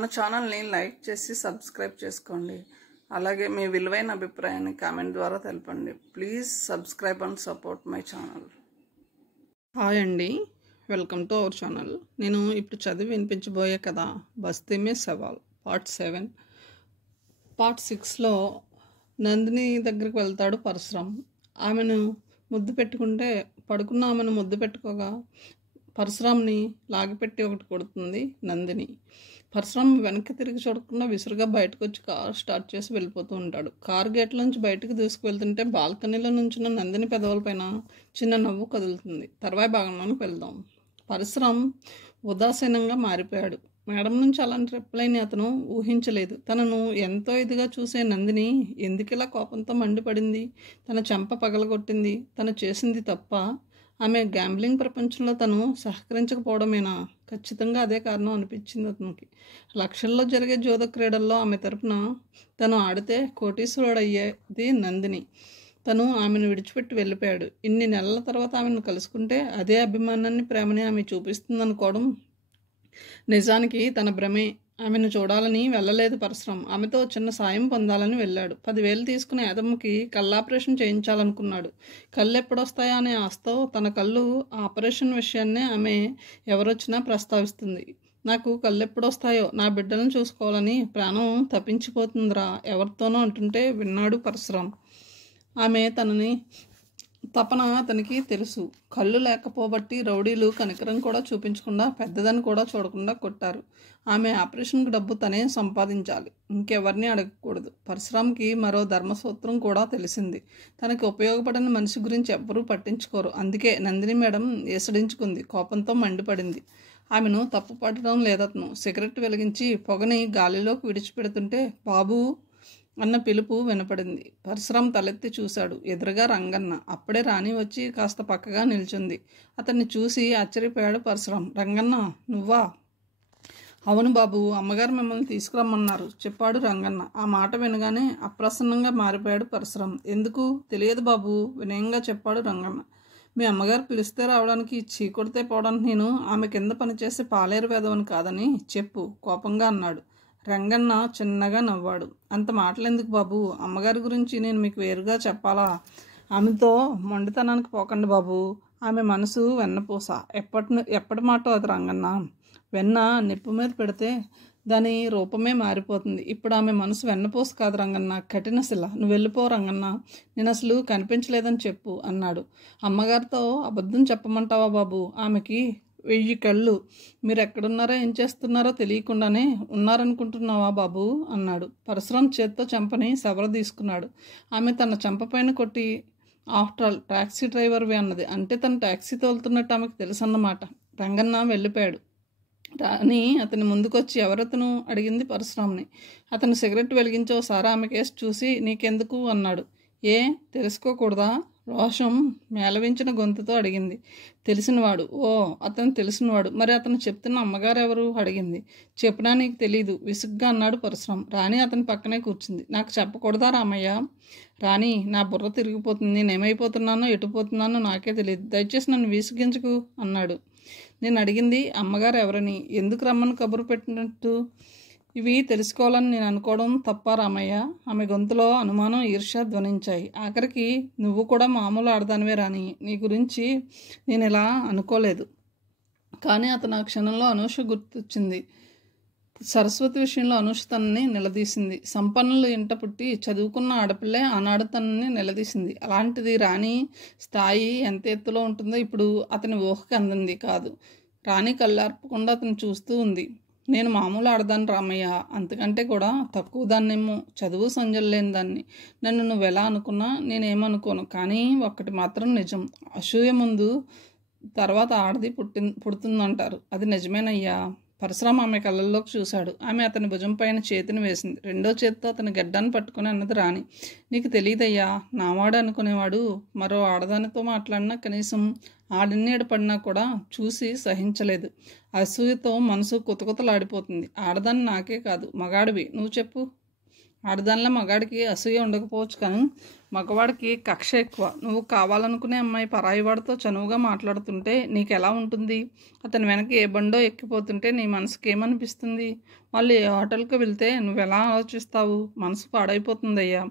మన ఛానల్ని లైక్ చేసి సబ్స్క్రైబ్ చేసుకోండి. అలాగే మీ విలువైన అభిప్రాయాన్ని కామెంట్ ద్వారా తెలపండి. Please subscribe and support my channel. Hi అండి, వెల్కమ్ టు అవర్ ఛానల్. నేను ఇప్పుడు చదివి వినిపించబోయే కథ బస్తీ మే సవాల్ పార్ట్ 7. పార్ట్ 6లో నందిని దగ్గరికి వెళ్తాడు పరశురామ్. ఆమెను ముద్దు పెట్టుకుంటే పడుకున్న ఆమెను ముద్దు పెట్టుకోగా పరశురామ్ని లాగిపెట్టి ఒకటి కొడుతుంది నందిని. పరశురామ్ వెనక్కి తిరిగి చూడకుండా విసురుగా బయటకు వచ్చి కార్ స్టార్ట్ చేసి వెళ్ళిపోతూ ఉంటాడు. కార్ గేట్ నుంచి బయటకు తీసుకువెళ్తుంటే బాల్కనీలో నుంచిన నందిని పెదవులపైన చిన్న నవ్వు కదులుతుంది. తర్వాయి భాగంలోకి వెళ్దాం. పరశురామ్ ఉదాసీనంగా మారిపోయాడు. మేడం నుంచి అలాంటి రిప్లైని అతను ఊహించలేదు. తనను ఎంతో ఇదిగా చూసే నందిని ఎందుకిలా కోపంతో మండిపడింది? తన చెంప పగలగొట్టింది. తను చేసింది తప్ప? ఆమె గ్యాంబ్లింగ్ ప్రపంచంలో తను సహకరించకపోవడమేనా? ఖచ్చితంగా అదే కారణం అనిపించింది అతనికి. లక్షల్లో జరిగే జోద క్రీడల్లో ఆమె తరపున తను ఆడితే కోటీశ్వరుడయ్యేది నందిని. తను ఆమెను విడిచిపెట్టి వెళ్ళిపోయాడు. ఇన్ని నెలల తర్వాత ఆమెను కలుసుకుంటే అదే అభిమానాన్ని, ప్రేమని ఆమె చూపిస్తుందనుకోవడం నిజానికి తన భ్రమే. ఆమెను చూడాలని వెళ్ళలేదు పరశురామ్. ఆమెతో చిన్న సాయం పొందాలని వెళ్ళాడు. 10,000 తీసుకుని ఏదమ్మకి కళ్ళాపరేషన్ చేయించాలనుకున్నాడు. కళ్ళు ఎప్పుడొస్తాయా అనే ఆశతో తన కళ్ళు ఆపరేషన్ విషయాన్నే ఆమె ఎవరొచ్చినా ప్రస్తావిస్తుంది. నాకు కళ్ళు ఎప్పుడొస్తాయో, నా బిడ్డలను చూసుకోవాలని ప్రాణం తప్పించిపోతుందిరా ఎవరితోనో అంటుంటే విన్నాడు పరశురామ్. ఆమె తనని తపన అతనికి తెలుసు. కళ్ళు లేకపోబట్టి రౌడీలు కనికరం కూడా చూపించకుండా, పెద్దదని కూడా చూడకుండా కొట్టారు. ఆమె ఆపరేషన్కి డబ్బు తనే సంపాదించాలి, ఇంకెవరిని అడగకూడదు. పరశురామ్కి మరో ధర్మసూత్రం కూడా తెలిసింది. తనకి ఉపయోగపడని మనిషి గురించి ఎవ్వరూ పట్టించుకోరు. అందుకే నందిని మేడం ఏసడించుకుంది. కోపంతో మండిపడింది. ఆమెను తప్పు పట్టడం లేదతను. సిగరెట్ వెలిగించి పొగని గాలిలోకి విడిచిపెడుతుంటే బాబూ అన్న పిలుపు వినపడింది. పరశురామ్ తలెత్తి చూశాడు. ఎదురుగా రంగన్న. అప్పుడే రాణి వచ్చి కాస్త పక్కగా నిల్చుంది. అతన్ని చూసి ఆశ్చర్యపోయాడు పరశురామ్. రంగన్న, నువ్వా? అవును బాబు, అమ్మగారు మిమ్మల్ని తీసుకురమ్మన్నారు చెప్పాడు రంగన్న. ఆ మాట వినగానే అప్రసన్నంగా మారిపోయాడు పరశురామ్. ఎందుకు తెలియదు బాబు, వినయంగా చెప్పాడు రంగన్న. మీ అమ్మగారు పిలిస్తే రావడానికి, చీకొడితే పోవడానికి నేను ఆమె కింద పనిచేసే పాలేరు వేదవని కాదని చెప్పు కోపంగా అన్నాడు. రంగన్న చిన్నగా నవ్వాడు. అంత మాటలెందుకు బాబు, అమ్మగారి గురించి నేను మీకు వేరుగా చెప్పాలా? ఆమెతో మొండితనానికి పోకండి బాబు. ఆమె మనసు వెన్నపూస. ఎప్పటి మాటో అది రంగన్న. వెన్న నిప్పు మీద పెడితే దాని రూపమే మారిపోతుంది. ఇప్పుడు ఆమె మనసు వెన్నపూస కాదు రంగన్న, కఠినశిల. నువ్వు వెళ్ళిపో రంగన్న, నేను అసలు కనిపించలేదని చెప్పు అన్నాడు. అమ్మగారితో అబద్ధం చెప్పమంటావా బాబు? ఆమెకి 1000 కళ్ళు. మీరు ఎక్కడున్నారో ఏం చేస్తున్నారో తెలియకుండానే ఉన్నారనుకుంటున్నావా బాబు అన్నాడు. పరశురామ్ చేత్తో చెంపని సవర తీసుకున్నాడు. ఆమె తన చెంప పైన కొట్టి, ఆఫ్టర్ ఆల్ టాక్సీ డ్రైవర్వి అన్నది. అంటే తను టాక్సీ తోలుతున్నట్టు ఆమెకు తెలుసన్నమాట. రంగన్న వెళ్ళిపోయాడు. రాణి అతని ముందుకొచ్చి ఎవరతను అడిగింది పరశురామ్ని. అతను సిగరెట్ వెలిగించి ఒకసారి ఆమె కేసు చూసి నీకెందుకు అన్నాడు. ఏ తెలుసుకోకూడదా? రోషం మేళవించిన గొంతుతో అడిగింది. తెలిసినవాడు. ఓ, అతను తెలిసినవాడు. మరి అతను చెప్తున్న అమ్మగారు ఎవరు అడిగింది. చెప్పినా నీకు తెలీదు విసుగ్గా అన్నాడు పరశురామ్. రాణి అతని పక్కనే కూర్చుంది. నాకు చెప్పకూడదా రామయ్య? రాణి, నా బుర్ర తిరిగిపోతుంది. నేనేమైపోతున్నానో ఎటుపోతున్నానో నాకే తెలియదు. దయచేసి నన్ను విసిగించకు అన్నాడు. నేను అడిగింది అమ్మగారు ఎవరని, ఎందుకు రమ్మని కబురు పెట్టినట్టు. ఇవి తెలుసుకోవాలని నేను అనుకోవడం తప్ప రామయ్య? ఆమె గొంతులో అనుమానం, ఈర్ష్య ధ్వనించాయి. ఆఖరికి నువ్వు కూడా మామూలు ఆడదానివే రాని. నీ గురించి నేను ఇలా అనుకోలేదు. కానీ అతను ఆ క్షణంలో అనూష గుర్తొచ్చింది. సరస్వతి విషయంలో అనూష తనని నిలదీసింది. సంపన్నులు ఇంట పుట్టి చదువుకున్న ఆడపిల్లే ఆనాడు తనని నిలదీసింది. అలాంటిది రాణి స్థాయి ఎంత ఎత్తులో ఉంటుందో ఇప్పుడు అతని ఊహకి అందింది కాదు. రాణి కళ్ళార్పకుండా అతను చూస్తూ ఉంది. నేను మామూలు ఆడదాన్ని రామయ్య, అంతకంటే కూడా తక్కువ దాన్నేమో, చదువు సంజలు లేని దాన్ని. నన్ను నువ్వు ఎలా అనుకున్నా నేనేమనుకోను. కానీ ఒక్కటి మాత్రం నిజం, అసూయ ముందు తర్వాత ఆడది పుడుతుందంటారు. అది నిజమేనయ్యా. పరశురామ్ ఆమె కళ్ళల్లోకి చూశాడు. ఆమె అతని భుజం పైన చేతిని వేసింది. రెండో చేతితో అతని గడ్డాన్ని పట్టుకుని అన్నది రాణి. నీకు తెలియదయ్యా, నావాడు అనుకునేవాడు మరో ఆడదానితో మాట్లాడినా, కనీసం ఆడినీడ పడినా కూడా చూసి సహించలేదు. అసూయతో మనసు కుతకుతలాడిపోతుంది. ఆడదాన్ని నాకే కాదు, మగాడివి నువ్వు చెప్పు. ఆడదానిలో మగాడికి అసూయ ఉండకపోవచ్చు, కానీ మగవాడికి కక్ష ఎక్కువ. నువ్వు కావాలనుకునే అమ్మాయి పరాయి వాడితో చనువుగా మాట్లాడుతుంటే నీకు ఎలా ఉంటుంది? అతని వెనక ఏ బండో ఎక్కిపోతుంటే నీ మనసుకి ఏమనిపిస్తుంది? వాళ్ళు ఏ హోటల్కి వెళ్తే నువ్వెలా ఆలోచిస్తావు? మనసు పాడైపోతుందయ్యా.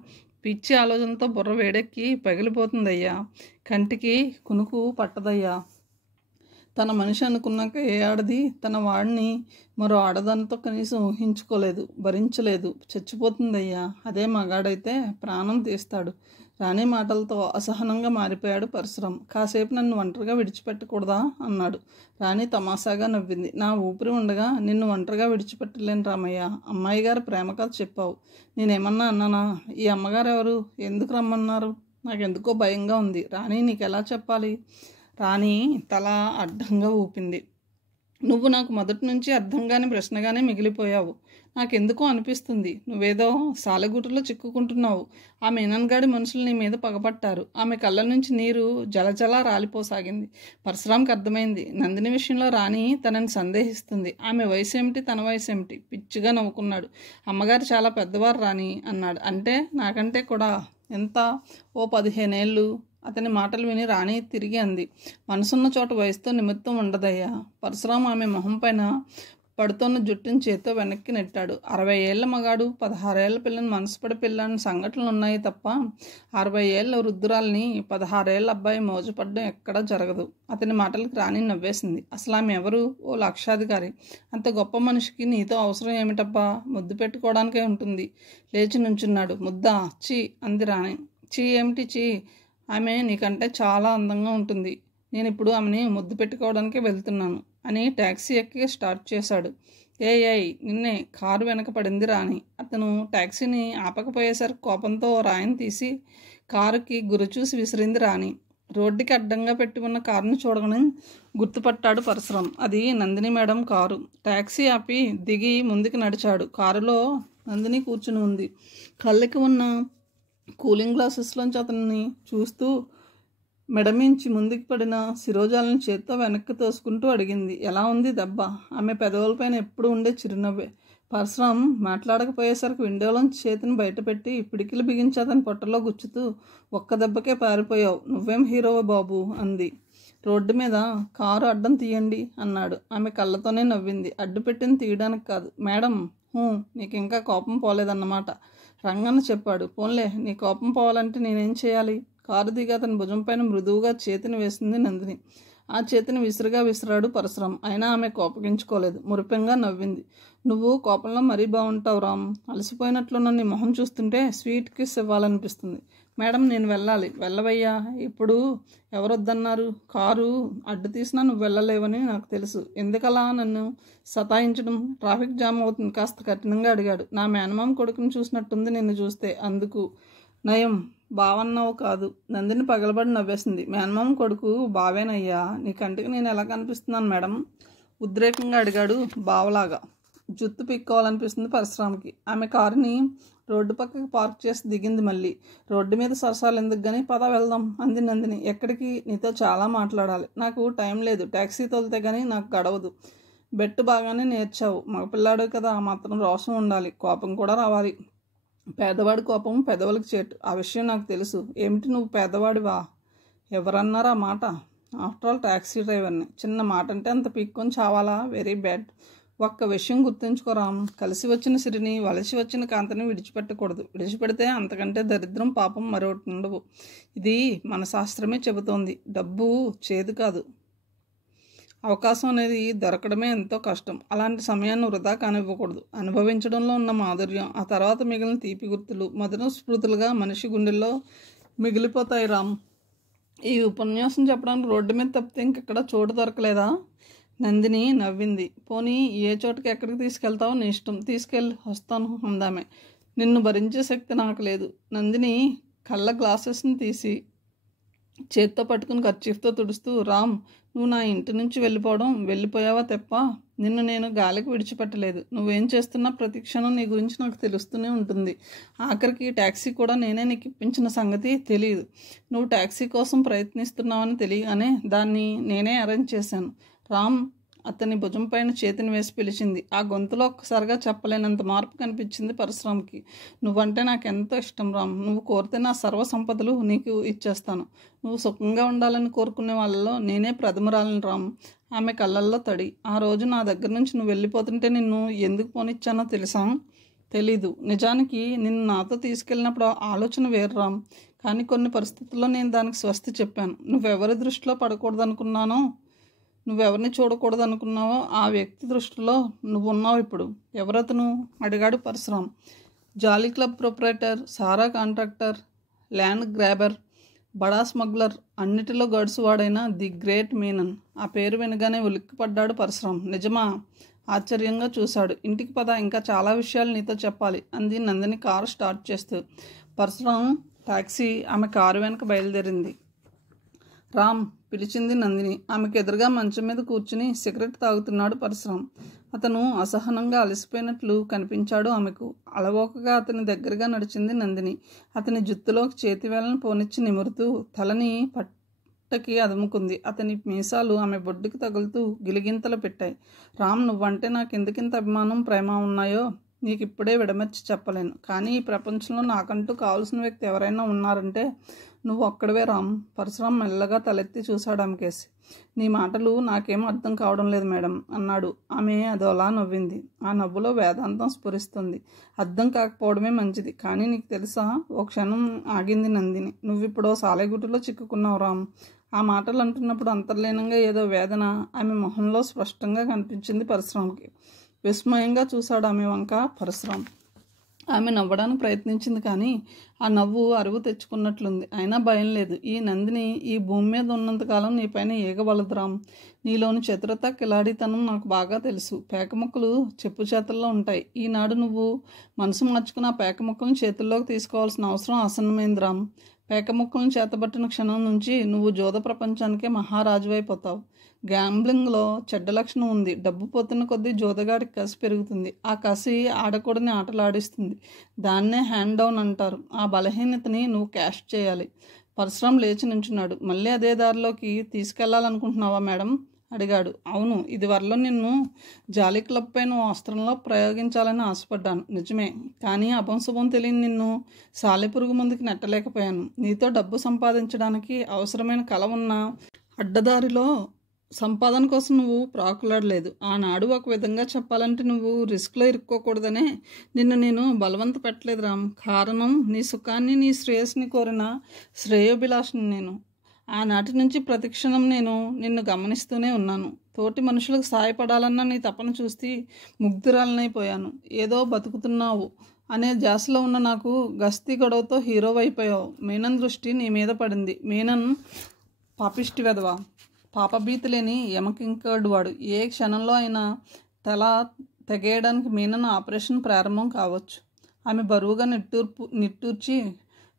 పిచ్చి ఆలోచనతో బుర్ర వేడెక్కి పగిలిపోతుందయ్యా. కంటికి కునుకు పట్టదయ్యా. తన మనిషి అనుకున్నాక ఏ ఆడది తన వాడిని మరో ఆడదానితో కనీసం ఊహించుకోలేదు, భరించలేదు. చచ్చిపోతుందయ్యా. అదే మగాడైతే ప్రాణం తీస్తాడు. రాణి మాటలతో అసహనంగా మారిపోయాడు పరశురాం. కాసేపు నన్ను ఒంటరిగా విడిచిపెట్టకూడదా అన్నాడు. రాణి తమాషాగా నవ్వింది. నా ఊపిరి ఉండగా నిన్ను ఒంటరిగా విడిచిపెట్టలేను రామయ్య. అమ్మాయి గారు ప్రేమ కథ చెప్పావు. నేనేమన్నా అన్నానా? ఈ అమ్మగారు ఎవరు? ఎందుకు రమ్మన్నారు? నాకెందుకో భయంగా ఉంది. రాణి నీకెలా చెప్పాలి? రాణి తల అడ్డంగా ఊపింది. నువ్వు నాకు మొదటి నుంచి అర్థంగానే ప్రశ్నగానే మిగిలిపోయావు. నాకెందుకో అనిపిస్తుంది నువ్వేదో సాలెగుట్టులో చిక్కుకుంటున్నావు. ఆ మీనన్గాడి మనుషులు నీ మీద పగపట్టారు. ఆమె కళ్ళ నుంచి నీరు జలజలా రాలిపోసాగింది. పరశురాంకి అర్థమైంది నందిని విషయంలో రాణి తనని సందేహిస్తుంది. ఆమె వయసు ఏమిటి, తన వయసు ఏమిటి? పిచ్చిగా నవ్వుకున్నాడు. అమ్మగారు చాలా పెద్దవారు రాణి అన్నాడు. అంటే నాకంటే కూడా ఎంత? ఓ 15 ఏళ్ళు. అతని మాటలు విని రాణి తిరిగి అంది. మనసున్న చోట వయసుతో నిమిత్తం ఉండదయ్యా. పరశురాం ఆమె మొహం పైన పడుతున్న జుట్టుని చేత్తో వెనక్కి నెట్టాడు. 60 ఏళ్ల మగాడు 16 ఏళ్ల పిల్లని మనసుపడి పిల్లని సంఘటనలు ఉన్నాయి తప్ప 60 ఏళ్ల వృద్ధురాల్ని 16 ఏళ్ల అబ్బాయి మోజపడడం ఎక్కడా జరగదు. అతని మాటలకు రాణి నవ్వేసింది. అసలు ఆమె ఎవరు? ఓ లక్షాధికారి. అంత గొప్ప మనిషికి నీతో అవసరం ఏమిటబ్బా? ముద్దు పెట్టుకోవడానికే ఉంటుంది. లేచి నుంచున్నాడు. ముద్దా? చీ అంది రాణి. చీ ఏమిటి చీ? ఆమె నీకంటే చాలా అందంగా ఉంటుంది. నేను ఇప్పుడు ఆమెని ముద్దు పెట్టుకోవడానికే వెళ్తున్నాను అని ట్యాక్సీ ఎక్కి స్టార్ట్ చేశాడు. ఏయ్ నిన్నే! కారు వెనక పడింది రాణి. అతను ట్యాక్సీని ఆపకపోయేసరికి కోపంతో రాయిని తీసి కారుకి గురిచూసి విసిరింది రాణి. రోడ్డుకి అడ్డంగా పెట్టి ఉన్న కారును చూడగానే గుర్తుపట్టాడు పరశురాం. అది నందిని మేడం కారు. ట్యాక్సీ ఆపి దిగి ముందుకు నడిచాడు. కారులో నందిని కూర్చుని ఉంది. కళ్ళకి ఉన్న కూలింగ్ గ్లాసెస్లోంచి అతన్ని చూస్తూ మెడమించి ముందుకు పడిన శిరోజాలను చేత్తో వెనక్కి తోసుకుంటూ అడిగింది. ఎలా ఉంది దెబ్బ? ఆమె పెదవులపైన ఎప్పుడు ఉండే చిరునవ్వే. పరశురాం మాట్లాడకపోయేసరికి విండోలోంచి చేతిని బయటపెట్టి పిడికిలు బిగించి అతని పొట్టలో గుచ్చుతూ ఒక్క దెబ్బకే పారిపోయావు. నువ్వేం హీరోవో బాబు అంది. రోడ్డు మీద కారు అడ్డం తీయండి అన్నాడు. ఆమె కళ్ళతోనే నవ్వింది. అడ్డు పెట్టింది తీయడానికి కాదు. మేడం నీకు ఇంకా కోపం పోలేదన్నమాట రంగన్న చెప్పాడు. పోన్లే, నీ కోపం పోవాలంటే నేనేం చేయాలి? కారు దిగి అతని భుజం పైన మృదువుగా చేతిని వేసింది నందిని. ఆ చేతిని విసిరాడు పరశురాం. అయినా ఆమె కోపగించుకోలేదు. మురిపెంగా నవ్వింది. నువ్వు కోపంలో మరీ బాగుంటావు రామ్. అలసిపోయినట్లున్న నీ మొహం చూస్తుంటే స్వీట్ కిస్ ఇవ్వాలనిపిస్తుంది. మేడం నేను వెళ్ళాలి. వెళ్ళవయ్యా. ఇప్పుడు ఎవరొద్దన్నారు? కారు అడ్డు తీసినా నువ్వు వెళ్ళలేవని నాకు తెలుసు. ఎందుకలా నన్ను సతాయించడం? ట్రాఫిక్ జామ్ అవుతుంది. కాస్త కఠినంగా అడిగాడు. నా మేనమామ కొడుకుని చూసినట్టుంది నిన్ను చూస్తే. అందుకు నయం బావన్నావు కాదు. నందిని పగలబడి నవ్వేసింది. మేనమామ కొడుకు బావేనయ్యా. నీ కంటికి నేను ఎలా కనిపిస్తున్నాను మేడం? ఉద్రేకంగా అడిగాడు బావలాగా. జుత్తు పిక్కోవాలనిపిస్తుంది పరశురాంకి. ఆమె కారుని రోడ్డు పక్కకి పార్క్ చేసి దిగింది. మళ్ళీ రోడ్డు మీద సరసాలు ఎందుకు కానీ పద వెళ్దాం అంది నందిని. ఎక్కడికి? నీతో చాలా మాట్లాడాలి. నాకు టైం లేదు. ట్యాక్సీ తోలితే కానీ నాకు గడవదు. బెట్టు బాగానే నేర్చావు. మగపిల్లాడు కదా, ఆ మాత్రం రోషం ఉండాలి, కోపం కూడా రావాలి. పేదవాడి కోపం పెదవులకు చేటు. ఆ విషయం నాకు తెలుసు. ఏమిటి నువ్వు పేదవాడివా? ఎవరన్నారా మాట? ఆఫ్టర్ ఆల్ ట్యాక్సీ డ్రైవర్ని. చిన్న మాట అంటే అంత పీక్కొని చావాలా? Very bad. ఒక్క విషయం గుర్తుంచుకోరాం. కలిసి వచ్చిన సిరిని వలసి వచ్చిన కాంతని విడిచిపెట్టకూడదు. విడిచిపెడితే అంతకంటే దరిద్రం పాపం మరొకటి ఉండవు. ఇది మన శాస్త్రమే చెబుతోంది. డబ్బు చేదు కాదు. అవకాశం అనేది దొరకడమే ఎంతో కష్టం. అలాంటి సమయాన్ని వృధా కానివ్వకూడదు. అనుభవించడంలో ఉన్న మాధుర్యం, ఆ తర్వాత మిగిలిన తీపి గుర్తులు మధుర స్మృతులుగా మనిషి గుండెల్లో మిగిలిపోతాయి రామ్. ఈ ఉపన్యాసం చెప్పడానికి రోడ్డు మీద తప్పితే ఇంకెక్కడ చోటు దొరకలేదా? నందిని నవ్వింది. పోనీ ఏ చోటుకి ఎక్కడికి తీసుకెళ్తావో నీ ఇష్టం. తీసుకెళ్ళి వస్తాను అందామే. నిన్ను భరించే శక్తి నాకు లేదు. నందిని కళ్ళ గ్లాసెస్ని తీసి చేత్తో పట్టుకుని కర్చీఫ్తో తుడుస్తూ, రామ్ నువ్వు నా ఇంటి నుంచి వెళ్ళిపోయావా తెప్ప? నిన్ను నేను గాలికి విడిచిపెట్టలేదు. నువ్వేం చేస్తున్నా ప్రతి క్షణం నీ గురించి నాకు తెలుస్తూనే ఉంటుంది. ఆఖరికి ట్యాక్సీ కూడా నేనే నీకు ఇప్పించిన సంగతి తెలియదు. నువ్వు ట్యాక్సీ కోసం ప్రయత్నిస్తున్నావని తెలియగానే దాన్ని నేనే అరేంజ్ చేశాను. రామ్ అతని భుజం పైన చేతిని వేసి పిలిచింది. ఆ గొంతులో ఒక్కసారిగా చెప్పలేనంత మార్పు కనిపించింది పరశురామ్కి. నువ్వంటే నాకెంతో ఇష్టం రామ్. నువ్వు కోరితే నా సర్వ సంపదలు నీకు ఇచ్చేస్తాను. నువ్వు సుఖంగా ఉండాలని కోరుకునే వాళ్ళలో నేనే ప్రథమురాలిని రామ్. ఆమె కళ్ళల్లో తడి. ఆ రోజు నా దగ్గర నుంచి నువ్వు వెళ్ళిపోతుంటే నిన్ను ఎందుకు పోనిచ్చానో తెలుసా? తెలీదు. నిజానికి నిన్ను నాతో తీసుకెళ్ళినప్పుడు ఆలోచన వేరు రామ్. కానీ కొన్ని పరిస్థితుల్లో నేను దానికి స్వస్తి చెప్పాను. నువ్వెవరి దృష్టిలో పడకూడదనుకున్నానో, నువ్వెవరిని చూడకూడదనుకున్నావో ఆ వ్యక్తి దృష్టిలో నువ్వున్నావు ఇప్పుడు. ఎవరతను? అడిగాడు పరశురామ్. జాలీ క్లబ్ ప్రొపరేటర్, సారా కాంట్రాక్టర్, ల్యాండ్ గ్రాబర్, బడా స్మగ్లర్, అన్నిటిలో గడుసువాడైన ది గ్రేట్ మీనన్. ఆ పేరు వినగానే ఉలిక్కిపడ్డాడు పరశురామ్. నిజమా? ఆశ్చర్యంగా చూశాడు. ఇంటికి పద, ఇంకా చాలా విషయాలు నీతో చెప్పాలి అంది నందిని కారు స్టార్ట్ చేస్తూ. పరశురామ్ టాక్సీ ఆమె కారు వెనక బయలుదేరింది. రామ్ పిలిచింది నందిని. ఆమెకు ఎదురుగా మంచం మీద కూర్చుని సిగరెట్ తాగుతున్నాడు పరశురామ్. అతను అసహనంగా అలసిపోయినట్లు కనిపించాడు ఆమెకు. అలవోకగా అతని దగ్గరగా నడిచింది నందిని. అతని జుత్తులోకి చేతివేళ్లను పోనిచ్చి నిమురుతూ తలని పట్టకి అదుముకుంది. అతని మీసాలు ఆమె బొడ్డుకి తగులుతూ గిలిగింతలు పెట్టాయి. రామ్, నువ్వంటే నాకు ఎందుకింత అభిమానం, ప్రేమ ఉన్నాయో నీకు ఇప్పుడే విడమర్చి చెప్పలేను. కానీ ఈ ప్రపంచంలో నాకంటూ కావాల్సిన వ్యక్తి ఎవరైనా ఉన్నారంటే నువ్వు ఒక్కడవే రామ్. పరశురామ్ మెల్లగా తలెత్తి చూశాడు ఆమె కేసి. నీ మాటలు నాకేం అర్థం కావడం లేదు మేడం అన్నాడు. ఆమె అదోలా నవ్వింది. ఆ నవ్వులో వేదాంతం స్ఫురిస్తుంది. అర్థం కాకపోవడమే మంచిది. కానీ నీకు తెలుసా? ఓ క్షణం ఆగింది నందిని. నువ్విప్పుడో సాలెగుట్టులో చిక్కుకున్నావు రామ్. ఆ మాటలు అంటున్నప్పుడు అంతర్లీనంగా ఏదో వేదన ఆమె మొహంలో స్పష్టంగా కనిపించింది పరశురామ్కి. విస్మయంగా చూశాడు ఆమె వంక పరశురామ్. ఆమె నవ్వడానికి ప్రయత్నించింది, కానీ ఆ నవ్వు అరువు తెచ్చుకున్నట్లుంది. అయినా భయం లేదు. ఈ నందిని ఈ భూమి మీద ఉన్నంతకాలం నీపైన ఏగవలదు రామ్. నీలోని చతురత, కిలాడితనం నాకు బాగా తెలుసు. పేకముక్కలు చెప్పు చేతుల్లో ఉంటాయి. ఈనాడు నువ్వు మనసు మార్చుకుని ఆ పేకముక్కలను చేతుల్లోకి తీసుకోవాల్సిన అవసరం ఆసన్నమైంది రామ్. పేకముక్కలను చేతబట్టిన క్షణం నుంచి నువ్వు జోద ప్రపంచానికే మహారాజువైపోతావు. గ్యాంబ్లింగ్లో చెడ్డ లక్షణం ఉంది. డబ్బు పోతున్న కొద్దీ జోదగాడికి కసి పెరుగుతుంది. ఆ కసి ఆడకూడని ఆటలాడిస్తుంది. దాన్నే హ్యాండ్ డౌన్ అంటారు. ఆ బలహీనతని నువ్వు క్యాష్ చేయాలి. పరశురామ్ లేచి నుంచున్నాడు. మళ్ళీ అదే దారిలోకి తీసుకెళ్లాలనుకుంటున్నావా మేడం అడిగాడు. అవును, ఇదివరలో నిన్ను జాలీ క్లబ్ పై నువ్వు అస్త్రంలో ప్రయోగించాలని ఆశపడ్డాను, నిజమే. కానీ అభంశుభం తెలియని నిన్ను సాలెపురుగు ముందుకు నెట్టలేకపోయాను. నీతో డబ్బు సంపాదించడానికి అవసరమైన కల ఉన్న అడ్డదారిలో సంపాదన కోసం నువ్వు ప్రాకులాడలేదు. ఆనాడు ఒక విధంగా చెప్పాలంటే నువ్వు రిస్క్లో ఇరుక్కోకూడదనే నిన్ను నేను బలవంత పెట్టలేదు రామ్. కారణం నీ సుఖాన్ని, నీ శ్రేయస్ని కోరిన శ్రేయోభిలాషిని నేను. ఆనాటి నుంచి ప్రతిక్షణం నేను నిన్ను గమనిస్తూనే ఉన్నాను. తోటి మనుషులకు సాయపడాలన్న నీ తపన చూసి ముగ్ధురాలనైపోయాను. ఏదో బతుకుతున్నావు అనే ధ్యాసలో ఉన్న నాకు గస్తీ గొడవతో హీరో అయిపోయావు. మీనన్ దృష్టి నీ మీద పడింది. మీనన్ పాపిష్టి వెధవ, పాపభీతి లేని యమకింకర్డు వాడు. ఏ క్షణంలో అయినా తల తెగేయడానికి మీనన్ ఆపరేషన్ ప్రారంభం కావచ్చు. ఆమె బరువుగా నిట్టూర్చి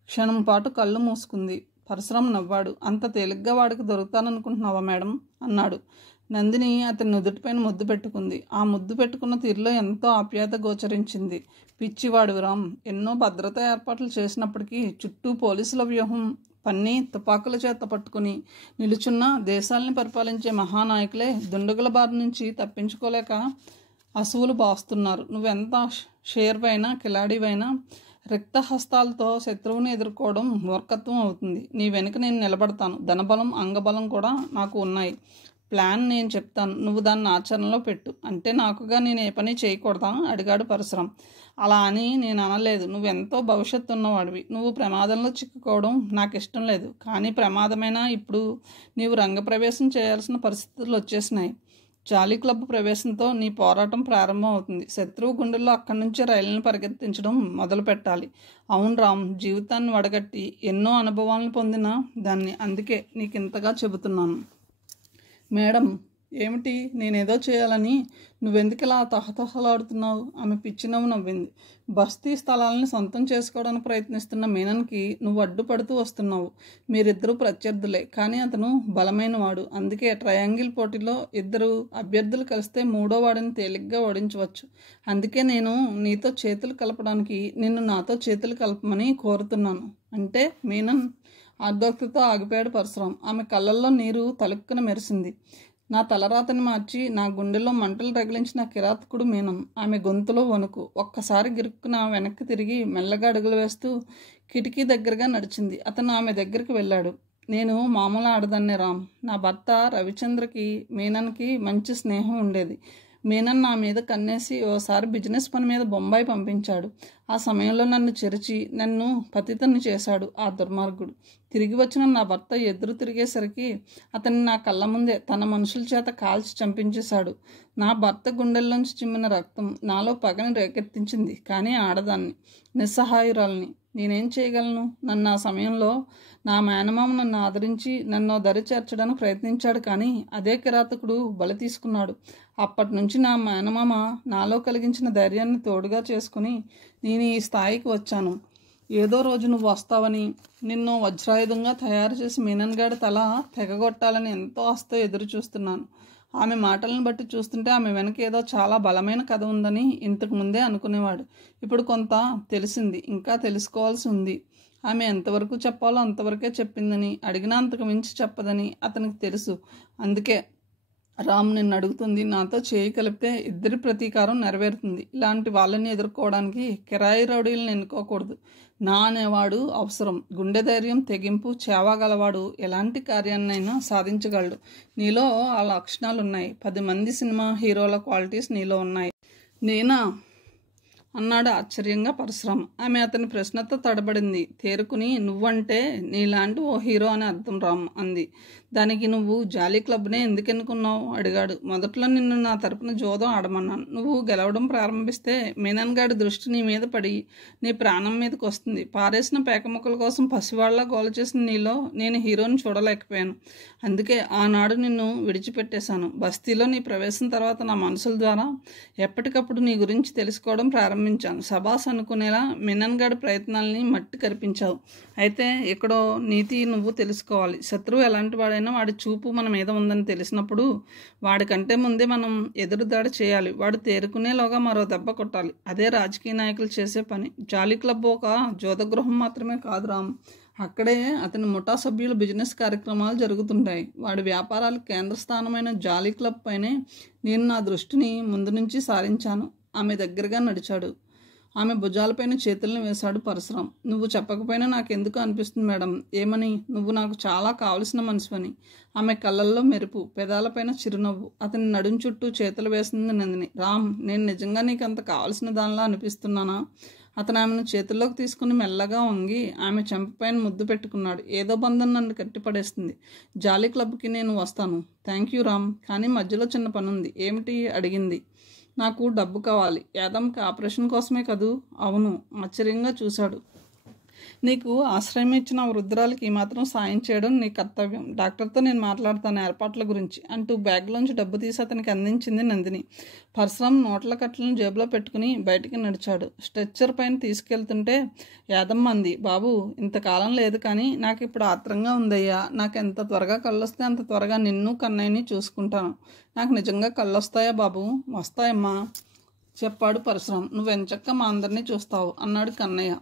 క్షణం పాటు కళ్ళు మూసుకుంది. పరశురామ్ నవ్వాడు. అంత తేలిగ్గా వాడికి దొరుకుతాననుకుంటున్నావా మేడం అన్నాడు. నందిని అతని నుదుటిపైన ముద్దు పెట్టుకుంది. ఆ ముద్దు పెట్టుకున్న తీరులో ఎంతో ఆప్యాయత గోచరించింది. పిచ్చివాడు రామ్. ఎన్నో భద్రతా ఏర్పాట్లు చేసినప్పటికీ చుట్టూ పోలీసుల వ్యూహం పన్ని తుపాకుల చేత పట్టుకుని నిలుచున్న దేశాలని పరిపాలించే మహానాయకులే దుండగుల బారి నుంచి తప్పించుకోలేక అసువులు బాస్తున్నారు. నువ్వెంత షేర్వైనా కిలాడివైనా రిక్తహస్తాలతో శత్రువుని ఎదుర్కోవడం మూర్ఖత్వం అవుతుంది. నీ వెనుక నేను నిలబడతాను. ధనబలం, అంగబలం కూడా నాకు ఉన్నాయి. ప్లాన్ నేను చెప్తాను, నువ్వు దాన్ని ఆచరణలో పెట్టు. అంటే నాకుగా నేను ఏ పని చేయకూడదా అడిగాడు పరశురామ్. అలా అని నేను అనలేదు. నువ్వెంతో భవిష్యత్తు ఉన్నవాడివి. నువ్వు ప్రమాదంలో చిక్కుకోవడం నాకు ఇష్టం లేదు. కానీ ప్రమాదమైనా ఇప్పుడు నీవు రంగప్రవేశం చేయాల్సిన పరిస్థితులు వచ్చేసినాయి. జాలీ క్లబ్ ప్రవేశంతో నీ పోరాటం ప్రారంభం అవుతుంది. శత్రువు గుండెల్లో అక్కడి నుంచి రైళ్లను పరిగెత్తించడం మొదలు పెట్టాలి. అవును రామ్, జీవితాన్ని వడగట్టి ఎన్నో అనుభవాలను పొందిన దాన్ని. అందుకే నీకు ఇంతగా చెబుతున్నాను. మేడం, ఏమిటి? నేనేదో చేయాలని నువ్వెందుకు ఇలా తహతహలాడుతున్నావు? ఆమె పిచ్చినవ్వు నవ్వింది. బస్తీ స్థలాలను సొంతం చేసుకోవడానికి ప్రయత్నిస్తున్న మీనన్కి నువ్వు అడ్డుపడుతూ వస్తున్నావు. మీరిద్దరూ ప్రత్యర్థులే, కానీ అతను బలమైనవాడు. అందుకే ట్రయాంగిల్ పోటీలో ఇద్దరు అభ్యర్థులు కలిస్తే మూడో వాడిని తేలిగ్గా ఓడించవచ్చు. అందుకే నేను నీతో చేతులు కలపడానికి నిన్ను నాతో చేతులు కలపమని కోరుతున్నాను. అంటే మీనన్ ఆర్దోక్తితో ఆగిపోయాడు పరశురామ్. ఆమె కళ్ళల్లో నీరు తలుక్కున మెరిసింది. నా తలరాతని మార్చి నా గుండెల్లో మంటలు రగిలించిన కిరాతకుడు మీనం. ఆమె గొంతులో వణుకు. ఒక్కసారి గిరుక్కున వెనక్కి తిరిగి మెల్లగా అడుగులు వేస్తూ కిటికీ దగ్గరగా నడిచింది. అతను ఆమె దగ్గరికి వెళ్ళాడు. నేను మామూలు ఆడదాన్నే రామ్. నా భర్త రవిచంద్రకి మీనన్కి మంచి స్నేహం ఉండేది. మీనన్ నా మీద కన్నేసి ఓసారి బిజినెస్ పని మీద బొంబాయి పంపించాడు. ఆ సమయంలో నన్ను చెరిచి నన్ను పతితన్ని చేశాడు ఆ దుర్మార్గుడు. తిరిగి వచ్చిన నా భర్త ఎదురు తిరిగేసరికి అతన్ని నా కళ్ళ ముందే తన మనుషుల చేత కాల్చి చంపించేశాడు. నా భర్త గుండెల్లోంచి చిమ్మిన రక్తం నాలో పగని రేకెత్తించింది. కానీ ఆడదాన్ని, నిస్సహాయురాల్ని. నేనేం చేయగలను? నన్ను ఆ సమయంలో నా మేనమామ నన్ను ఆదరించి నన్ను దరి చేర్చడానికి ప్రయత్నించాడు. కానీ అదే కిరాతకుడు బలి తీసుకున్నాడు. అప్పటి నుంచి నా మేనమామ నాలో కలిగించిన ధైర్యాన్ని తోడుగా చేసుకుని నేను ఈ స్థాయికి వచ్చాను. ఏదో రోజు నువ్వు వస్తావని, నిన్ను వజ్రాయుధంగా తయారు చేసి మీనన్ గాడి తల తెగగొట్టాలని ఎంతో ఆశతో ఎదురు చూస్తున్నాను. ఆమె మాటలను బట్టి చూస్తుంటే ఆమె వెనక ఏదో చాలా బలమైన కథ ఉందని ఇంతకు ముందే అనుకునేవాడు. ఇప్పుడు కొంత తెలిసింది, ఇంకా తెలుసుకోవాల్సి ఉంది. ఆమె ఎంతవరకు చెప్పాలో అంతవరకే చెప్పిందని, అడిగినా అంతకు మించి చెప్పదని అతనికి తెలుసు. అందుకే రామ్ నిన్ను అడుగుతుంది. నాతో చేయి కలిపితే ఇద్దరి ప్రతీకారం నెరవేరుతుంది. ఇలాంటి వాళ్ళని ఎదుర్కోవడానికి కిరాయి రౌడీలను ఎన్నుకోకూడదు. నా అనేవాడు అవసరం. గుండె ధైర్యం, తెగింపు, చేవగలవాడు ఎలాంటి కార్యాన్నైనా సాధించగలడు. నీలో ఆ లక్షణాలు ఉన్నాయి. 10 మంది సినిమా హీరోల క్వాలిటీస్ నీలో ఉన్నాయి. నేనా అన్నాడు ఆశ్చర్యంగా పరశురామ్. ఆమె అతని ప్రశ్నతో తడబడింది. తేరుకుని, నువ్వంటే నీలాంటి ఓ హీరో అని అర్థం రామ్ అంది. దానికి నువ్వు జాలీ క్లబ్నే ఎందుకు ఎన్నుకున్నావు అడిగాడు. మొదట్లో నిన్ను నా తరపున జోదం ఆడమన్నాను. నువ్వు గెలవడం ప్రారంభిస్తే మీనన్ గాడి దృష్టి నీ మీద పడి నీ ప్రాణం మీదకి వస్తుంది. పారేసిన పేకముక్కల కోసం పసివాళ్లా గోల చేసిన నీలో నేను హీరోని చూడలేకపోయాను. అందుకే ఆనాడు నిన్ను విడిచిపెట్టేశాను. బస్తీలో నీ ప్రవేశం తర్వాత నా మనసుల ద్వారా ఎప్పటికప్పుడు నీ గురించి తెలుసుకోవడం ప్రారంభించాను. సబాస్ అనుకునేలా మీనన్ గాడి ప్రయత్నాలని మట్టి కరిపించావు. అయితే ఇక్కడో నీతి నువ్వు తెలుసుకోవాలి. శత్రువు ఎలాంటి వాడైనా వాడి చూపు మన మీద ఉందని తెలిసినప్పుడు వాడికంటే ముందే మనం ఎదురుదాడి చేయాలి. వాడు తేరుకునేలోగా మరో దెబ్బ కొట్టాలి. అదే రాజకీయ నాయకులు చేసే పని. జాలీ క్లబ్ ఒక జోదగృహం మాత్రమే కాదు రామ్. అక్కడే అతని ముఠా సభ్యుల బిజినెస్ కార్యక్రమాలు జరుగుతుంటాయి. వాడి వ్యాపారాలకు కేంద్రస్థానమైన జాలీ క్లబ్ పైనే నేను నా దృష్టిని ముందు నుంచి సారించాను. ఆమె దగ్గరగా నడిచాడు. ఆమె భుజాలపైన చేతులను వేశాడు పరశురామ్. నువ్వు చెప్పకపోయినా నాకెందుకు అనిపిస్తుంది మేడం. ఏమని? నువ్వు నాకు చాలా కావలసిన మనిషివని. ఆమె కళ్ళల్లో మెరుపు, పెదాలపైన చిరునవ్వు. అతని నడుం చుట్టూ చేతులు వేసింది నందిని. రామ్, నేను నిజంగా నీకు అంత కావలసిన దానిలా అనిపిస్తున్నానా? అతను ఆమెను చేతుల్లోకి తీసుకుని మెల్లగా వంగి ఆమె చెంపపైన ముద్దు పెట్టుకున్నాడు. ఏదో బంధం నన్ను కట్టిపడేస్తుంది. జాలీ క్లబ్కి నేను వస్తాను. థ్యాంక్ యూ రామ్, కానీ మధ్యలో చిన్న పనుంది. ఏమిటి అడిగింది. నాకు డబ్బు కావాలి. యాదమ్కి ఆపరేషన్ కోసమే కదూ? అవును. ఆశ్చర్యంగా చూశాడు. నీకు ఆశ్రయం ఇచ్చిన వృద్ధురాలకి ఈ మాత్రం సాయం చేయడం నీ కర్తవ్యం. డాక్టర్తో నేను మాట్లాడతాను ఏర్పాట్ల గురించి అంటూ బ్యాగ్లోంచి డబ్బు తీసి అతనికి అందించింది నందిని. పరశురామ్ నోట్ల కట్టలను జేబులో పెట్టుకుని బయటికి నడిచాడు. స్ట్రెచ్చర్ పైన తీసుకెళ్తుంటే యాదమ్మ అంది, బాబు ఇంతకాలం లేదు కానీ నాకు ఇప్పుడు ఆత్రంగా ఉందయ్యా. నాకు ఎంత త్వరగా కళ్ళొస్తే అంత త్వరగా నిన్ను కన్నయ్యని చూసుకుంటాను. నాకు నిజంగా కళ్ళొస్తాయా బాబు? వస్తాయమ్మా చెప్పాడు పరశురామ్. నువ్వెంచక్క మా అందరినీ చూస్తావు అన్నాడు కన్నయ్య.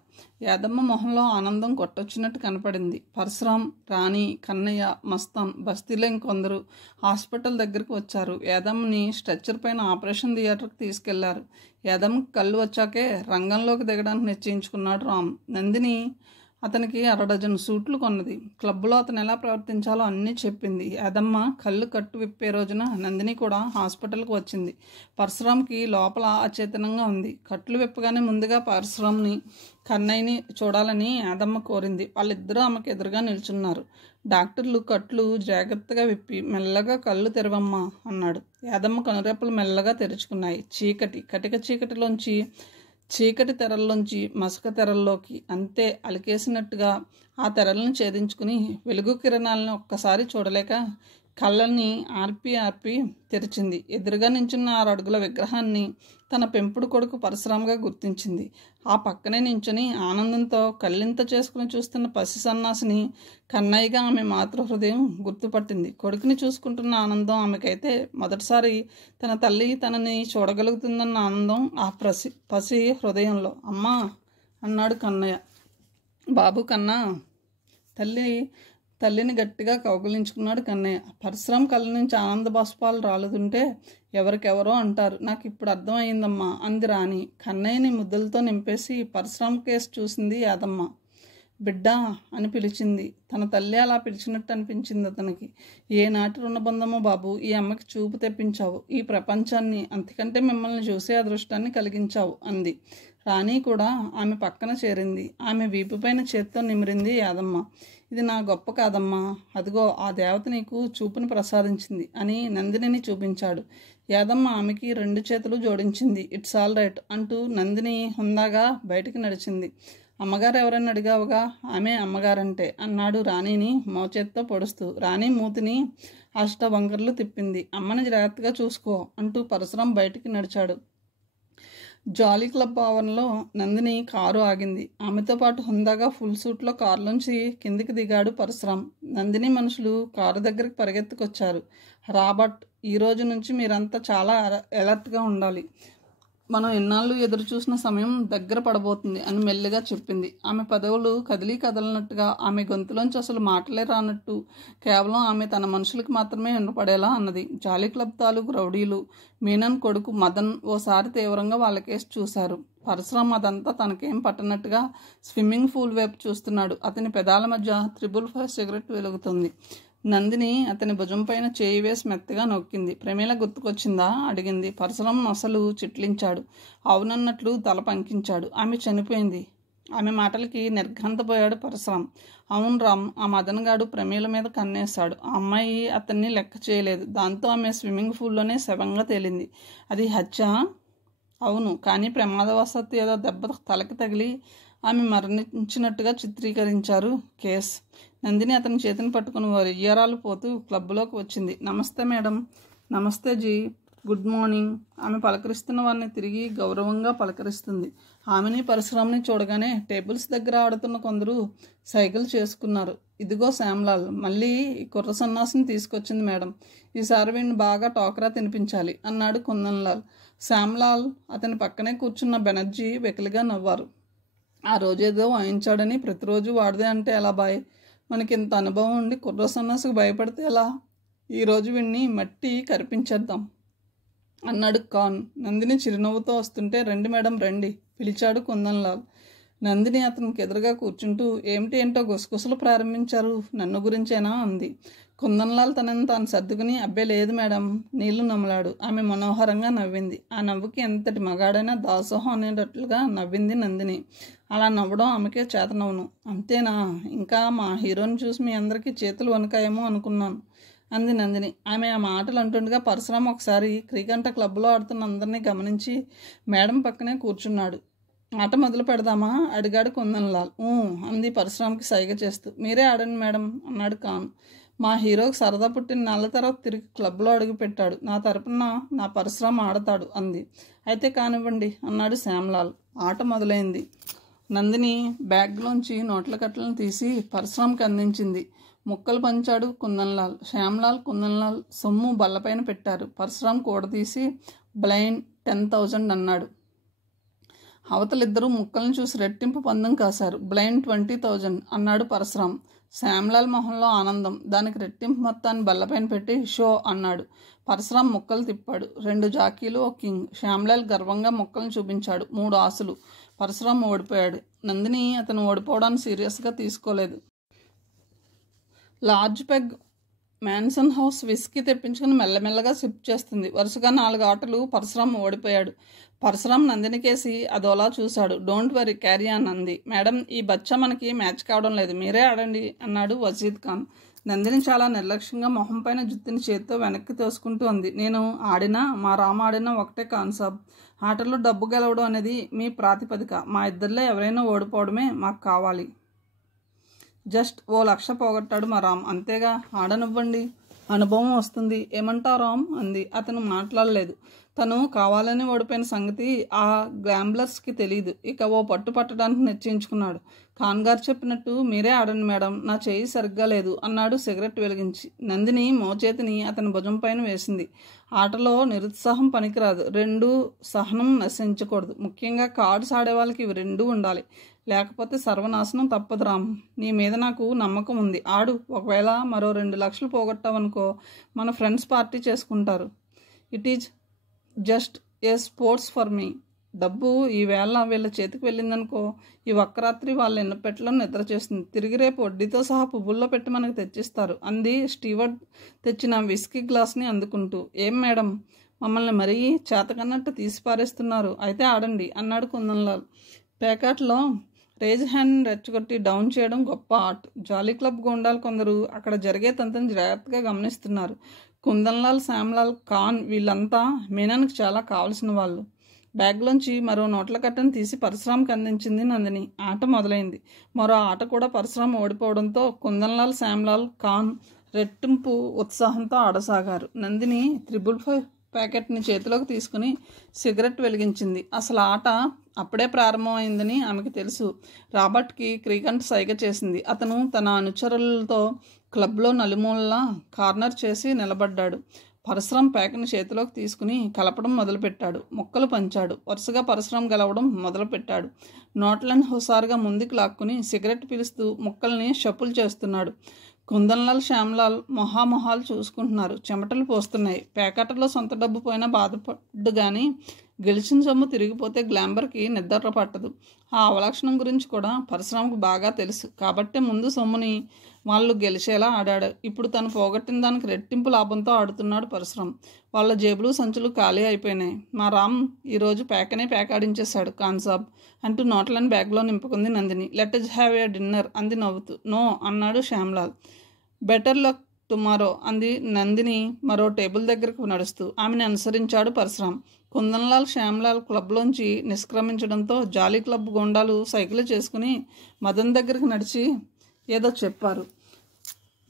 యాదమ్మ మొహంలో ఆనందం కొట్టొచ్చినట్టు కనపడింది. పరశురామ్, రాణి, కన్నయ్య, మస్తాన్, బస్తీలో ఇంకొందరు హాస్పిటల్ దగ్గరికి వచ్చారు. యాదమ్మని స్ట్రెచ్చర్ పైన ఆపరేషన్ థియేటర్కి తీసుకెళ్లారు. యాదమ్మకి కళ్ళు వచ్చాకే రంగంలోకి దిగడానికి నిశ్చయించుకున్నాడు రామ్. నందిని అతనికి 6 డజన్ సూట్లు కొన్నది. క్లబ్లో అతను ఎలా ప్రవర్తించాలో అన్నీ చెప్పింది. యాదమ్మ కళ్ళు కట్టు విప్పే రోజున నందిని కూడా హాస్పిటల్కి వచ్చింది. పరశురామ్కి లోపల అచేతనంగా ఉంది. కట్లు విప్పగానే ముందుగా పరశురామ్ని, కన్నయ్యని చూడాలని యాదమ్మ కోరింది. వాళ్ళిద్దరూ ఆమెకు ఎదురుగా నిల్చున్నారు. డాక్టర్లు కట్లు జాగ్రత్తగా విప్పి మెల్లగా కళ్ళు తెరవమ్మా అన్నాడు. యాదమ్మ కనురెప్పలు మెల్లగా తెరుచుకున్నాయి. కటిక చీకటిలోంచి, చీకటి తెరల్లోంచి మసక తెరల్లోకి అంతే అలికేసినట్టుగా ఆ తెరలను ఛేదించుకుని వెలుగు కిరణాలను ఒక్కసారి చూడలేక కళ్ళని ఆర్పి తెరిచింది. ఎదురుగా నించున్న 6 అడుగుల విగ్రహాన్ని తన పెంపుడు కొడుకు పరశురామ్గా గుర్తించింది. ఆ పక్కనే నించుని ఆనందంతో కళ్ళింత చేసుకుని చూస్తున్న పసి సన్నాసిని కన్నయ్యగా ఆమె మాతృహృదయం గుర్తుపట్టింది. కొడుకుని చూసుకుంటున్న ఆనందం ఆమెకైతే మొదటిసారి తన తల్లి తనని చూడగలుగుతుందన్న ఆనందం ఆ పసి హృదయంలో. అమ్మా అన్నాడు కన్నయ్య. బాబు కన్నా తల్లి తల్లిని గట్టిగా కౌగిలించుకున్నాడు కన్నయ్య. పరశురాం కళ్ళ నుంచి ఆనంద బాష్పాలు రాలుతుంటే ఎవరికెవరో అంటారు, నాకు ఇప్పుడు అర్థమయ్యిందమ్మా అంది రాణి. కన్నయ్యని ముద్దులతో నింపేసి పరశురాం కేసు చూసింది యాదమ్మ. బిడ్డా అని పిలిచింది. తన తల్లి అలా పిలిచినట్టు అనిపించింది అతనికి. ఏనాటి రుణబంధమో బాబు, ఈ అమ్మకి చూపు తెప్పించావు, ఈ ప్రపంచాన్ని, అంతకంటే మిమ్మల్ని చూసే అదృష్టాన్ని కలిగించావు అంది. రాణి కూడా ఆమె పక్కన చేరింది. ఆమె వీపుపైన చేత్తో నిమిరింది యాదమ్మ. ఇది నా గొప్ప కాదమ్మా, అదిగో ఆ దేవత నీకు చూపుని ప్రసాదించింది అని నందినిని చూపించాడు. యాదమ్మ ఆమెకి 2 చేతులు జోడించింది. ఇట్స్ ఆల్ రైట్ అంటూ నందిని హుందాగా బయటికి నడిచింది. అమ్మగారు ఎవరైనా అడిగావుగా, ఆమె అమ్మగారంటే అన్నాడు రాణిని మోచేత్తో పొడుస్తూ. రాణి మూతిని అష్టబంకర్లు తిప్పింది. అమ్మని జాగ్రత్తగా చూసుకో అంటూ పరశురాం బయటికి నడిచాడు. జాలీ క్లబ్ ఆవరణలో నందిని కారు ఆగింది. ఆమెతో పాటు హుందాగా ఫుల్ సూట్లో కారులోంచి కిందికి దిగాడు పరశురాం. నందిని మనుషులు కారు దగ్గరికి పరిగెత్తుకొచ్చారు. రాబర్ట్, ఈ రోజు నుంచి మీరంతా చాలా అలర్ట్గా ఉండాలి. మనం ఎన్నాళ్ళు ఎదురు చూసిన సమయం దగ్గర పడబోతుంది అని మెల్లిగా చెప్పింది. ఆమె పెదవులు కదలనట్టుగా, ఆమె గొంతులోంచి అసలు మాటలే రానట్టు, కేవలం ఆమె తన మనుషులకు మాత్రమే వినపడేలా అన్నది. జాలీ క్లబ్ తాలూకు రౌడీలు మీనన్ కొడుకు మదన్ ఓసారి తీవ్రంగా వాళ్ళకేసి చూశారు. పరశురాం అదంతా తనకేం పట్టనట్టుగా స్విమ్మింగ్ పూల్ వైపు చూస్తున్నాడు. అతని పెదాల మధ్య 555 సిగరెట్ వెలుగుతుంది. నందిని అతని భుజం పైన చేయి వేసి మెత్తగా నొక్కింది. ప్రమీల గుర్తుకొచ్చిందా అడిగింది. పరశురాం నొసలు చిట్లించాడు. అవునన్నట్లు తల పంకించాడు. ఆమె చనిపోయింది. ఆమె మాటలకి నిర్ఘాంతపోయాడు పరశురాం. అవును రామ్, ఆ మదన్గాడు ప్రమీల మీద కన్నేశాడు. ఆ అమ్మాయి అతన్ని లెక్క చేయలేదు. దాంతో ఆమె స్విమ్మింగ్ పూల్లోనే శవంగా తేలింది. అది హత్య? అవును, కానీ ప్రమాదవశాత్తు ఏదో దెబ్బ తలకి తగిలి ఆమె మరణించినట్టుగా చిత్రీకరించారు కేస్. నందిని అతని చేతిని పట్టుకుని వయ్యారాలు పోతూ క్లబ్లోకి వచ్చింది. నమస్తే మేడం. నమస్తే జీ, గుడ్ మార్నింగ్. ఆమె పలకరిస్తున్న వారిని తిరిగి గౌరవంగా పలకరిస్తుంది. ఆమెని పరశురాంని చూడగానే టేబుల్స్ దగ్గర ఆడుతున్న కొందరు సైకిల్ చేసుకున్నారు. ఇదిగో శ్యామ్లాల్, మళ్ళీ కుర్ర సన్నాసిని తీసుకొచ్చింది మేడం. ఈసారి వీడిని బాగా టోకరా తినిపించాలి అన్నాడు కుందన్లాల్. శ్యామ్లాల్ అతని పక్కనే కూర్చున్న బెనర్జీ వెకిలిగా నవ్వారు. ఆ రోజేదో వాయించాడని ప్రతిరోజు వాడిదే అంటే ఎలా బాయ్? మనకి ఇంత అనుభవం ఉండి కుర్ర సన్నాసుకు భయపడితే ఎలా? ఈరోజు వీడిని మట్టి కరిపించేద్దాం అన్నాడు ఖాన్. నందిని చిరునవ్వుతో వస్తుంటే రండి మేడం రండి పిలిచాడు కుందన్లాల్. నందిని అతనికి ఎదురుగా కూర్చుంటూ ఏంటో గుసగుసలు ప్రారంభించారు, నన్ను గురించేనా అంది. కుందన్లాల్ తనని తాను సర్దుకుని అబ్బే లేదు మేడం నీళ్లు నమ్మలాడు. ఆమె మనోహరంగా నవ్వింది. ఆ నవ్వుకి ఎంతటి మగాడైనా దాసోహం అనేటట్లుగా నవ్వింది నందిని. అలా నవ్వడం ఆమెకే చేతనవును. అంతేనా? ఇంకా మా హీరోని చూసి మీ అందరికీ చేతులు వణుకాయేమో అనుకున్నాను అంది నందిని. ఆమె ఆ మాటలు అంటుండగా పరశురాం ఒకసారి క్రీకంఠ క్లబ్లో ఆడుతున్న అందరినీ గమనించి మేడం పక్కనే కూర్చున్నాడు. ఆట మొదలు పెడదామా అడిగాడు కుందన్లాల్. అంది పరశురాంకి సైగ చేస్తూ. మీరే ఆడండి మేడం అన్నాడు ఖాన్. మా హీరోకి సరదా పుట్టిన నెల తర్వాత తిరిగి క్లబ్లో అడుగుపెట్టాడు. నా తరపున నా పరశురాం ఆడతాడు అంది. అయితే కానివ్వండి అన్నాడు శ్యామ్లాల్. ఆట మొదలైంది. నందిని బ్యాగ్లోంచి నోట్ల కట్టలను తీసి పరశురాంకి అందించింది. ముక్కలు పంచాడు కుందన్లాల్. శ్యామ్లాల్, కుందన్లాల్ సొమ్ము బల్లపైన పెట్టారు. పరశురాం కూడదీసి బ్లైండ్ 10,000 అన్నాడు. అవతలిద్దరూ ముక్కలను చూసి రెట్టింపు పందెం కాశారు. బ్లైండ్ 20,000 అన్నాడు పరశురాం. శ్యామ్లాల్ మొహంలో ఆనందం. దానికి రెట్టింపు మొత్తాన్ని బల్లపైన పెట్టి షో అన్నాడు. పరశురాం ముక్కలు తిప్పాడు. 2 జాకీలు, 1 కింగ్. శ్యామ్లాల్ గర్వంగా ముక్కలను చూపించాడు. 3 ఆసులు. పరశురాం ఓడిపోయాడు. నందిని అతను ఓడిపోవడాన్ని సీరియస్గా తీసుకోలేదు. Large peg Mansion House whisky తెప్పించుకుని మెల్లమెల్లగా సిప్ చేస్తుంది. వరుసగా 4 ఆటలు పరశురాం ఓడిపోయాడు. పరశురాం నందినికేసి అదోలా చూశాడు. డోంట్ వరీ, క్యారీ ఆన్ అంది. మేడం, ఈ బచ్చా మనకి మ్యాచ్ కావడం లేదు, మీరే ఆడండి అన్నాడు వజీద్ ఖాన్. నందిని చాలా నిర్లక్ష్యంగా మొహం పైన జుత్తిని చేత్తో వెనక్కి తోసుకుంటూ అంది. నేను ఆడినా మా రామ ఆడినా ఒకటే కాన్సాబ్. ఆటలో డబ్బు గెలవడం అనేది మీ ప్రాతిపదిక. మా ఇద్దరిలో ఎవరైనా ఓడిపోవడమే మాకు కావాలి. జస్ట్ 1,00,000 పోగొట్టాడు మా రామ్, అంతేగా, ఆడనివ్వండి, అనుభవం వస్తుంది. ఏమంటావు రామ్ అంది. అతను మాట్లాడలేదు. తను కావాలని ఓడిపోయిన సంగతి ఆ గ్లాంబ్లర్స్కి తెలీదు. ఇక ఓ పట్టు పట్టడానికి నిశ్చయించుకున్నాడు. ఖాన్ గారు చెప్పినట్టు మీరే ఆడండి మేడం, నా చేయి సరిగ్గా లేదు అన్నాడు సిగరెట్ వెలిగించి. నందిని మోచేతిని అతని భుజం పైన వేసింది. ఆటలో నిరుత్సాహం పనికిరాదు. 2 సహనం నశించకూడదు. ముఖ్యంగా కార్డ్స్ ఆడే వాళ్ళకి ఇవి 2 ఉండాలి. లేకపోతే సర్వనాశనం తప్పదు రామ్. నీ మీద నాకు నమ్మకం ఉంది, ఆడు. ఒకవేళ మరో 2 లక్షలు పోగొట్టావనుకో, మన ఫ్రెండ్స్ పార్టీ చేసుకుంటారు. It is just a sports for me. డబ్బు ఈవేళ వీళ్ళ చేతికి వెళ్ళిందనుకో, ఈ ఒక్క రాత్రి వాళ్ళ ఎన్నపెట్టలో నిద్ర చేస్తుంది. తిరిగి రేపు వడ్డీతో సహా పువ్వుల్లో పెట్టి మనకు తెచ్చిస్తారు అంది స్టీవర్డ్ తెచ్చిన విస్కీ గ్లాస్ని అందుకుంటూ. ఏం మేడం, మమ్మల్ని మరీ చేతకన్నట్టు తీసి పారేస్తున్నారు. అయితే ఆడండి అన్నాడు కుందన్లాల్. ప్యాకెట్లో రేజ్ హ్యాండ్ రెచ్చగొట్టి డౌన్ చేయడం గొప్ప ఆర్ట్. జాలీ క్లబ్ గోండాలు కొందరు అక్కడ జరిగే తంతని జాగ్రత్తగా గమనిస్తున్నారు. కుందన్లాల్, శ్యామ్లాల్, ఖాన్ వీళ్ళంతా మీనన్కి చాలా కావలసిన వాళ్ళు. బ్యాగ్లోంచి మరో నోట్ల కట్టను తీసి పరశురామ్కి అందించింది నందిని. ఆట మొదలైంది. మరో ఆట కూడా పరశురామ్ ఓడిపోవడంతో కుందన్లాల్, శ్యామ్లాల్, ఖాన్ రెట్టింపు ఉత్సాహంతో ఆడసాగారు. నందిని 555 ప్యాకెట్ని చేతిలోకి తీసుకుని సిగరెట్ వెలిగించింది. అసలు ఆట అప్పుడే ప్రారంభమైందని ఆమెకు తెలుసు. రాబర్ట్కి క్రీకంఠ్ సైగ చేసింది. అతను తన అనుచరులతో క్లబ్లో నలుమూలలా కార్నర్ చేసి నిలబడ్డాడు. పరశురామ్ ప్యాక్ని చేతిలోకి తీసుకుని కలపడం మొదలుపెట్టాడు. ముక్కలు పంచాడు. వరుసగా పరశురామ్ గెలవడం మొదలుపెట్టాడు. నోట్లను హుషారుగా ముందుకు లాక్కుని సిగరెట్ పీలుస్తూ ముక్కల్ని షపుల్ చేస్తున్నాడు. కుందన్లాల్, శ్యామ్లాల్ మొహాలు చూసుకుంటున్నారు. చెమటలు పోస్తున్నాయి. ప్యాకెట్లో సొంత డబ్బు పోయినా బాధపడ్డు కానీ గెలిచిన సొమ్ము తిరిగిపోతే గ్లాంబర్కి నిద్ర పట్టదు. ఆ అవలక్షణం గురించి కూడా పరశురామ్కి బాగా తెలుసు. కాబట్టే ముందు సొమ్ముని వాళ్ళు గెలిచేలా ఆడాడు. ఇప్పుడు తను పోగొట్టిన దానికి రెట్టింపు లాభంతో ఆడుతున్నాడు పరశురామ్. వాళ్ళ జేబులు సంచులు ఖాళీ అయిపోయినాయి. మా రామ్ ఈరోజు ప్యాకాడించేశాడు ఖాన్సాబ్ అంటూ నోట్లను బ్యాగ్లో నింపుకుంది Nandini. Let's have a dinner అంది నవ్వుతూ. నో అన్నాడు శ్యామ్లాల్. బెటర్ లక్ టుమారో అంది నందిని మరో టేబుల్ దగ్గరకు నడుస్తూ. ఆమెను అనుసరించాడు పరశురామ్. కుందన్లాల్, శ్యామ్లాల్ క్లబ్లోంచి నిష్క్రమించడంతో జాలీ క్లబ్ గోండాలు సైకిల్ చేసుకుని మదన్ దగ్గరికి నడిచి ఏదో చెప్పారు.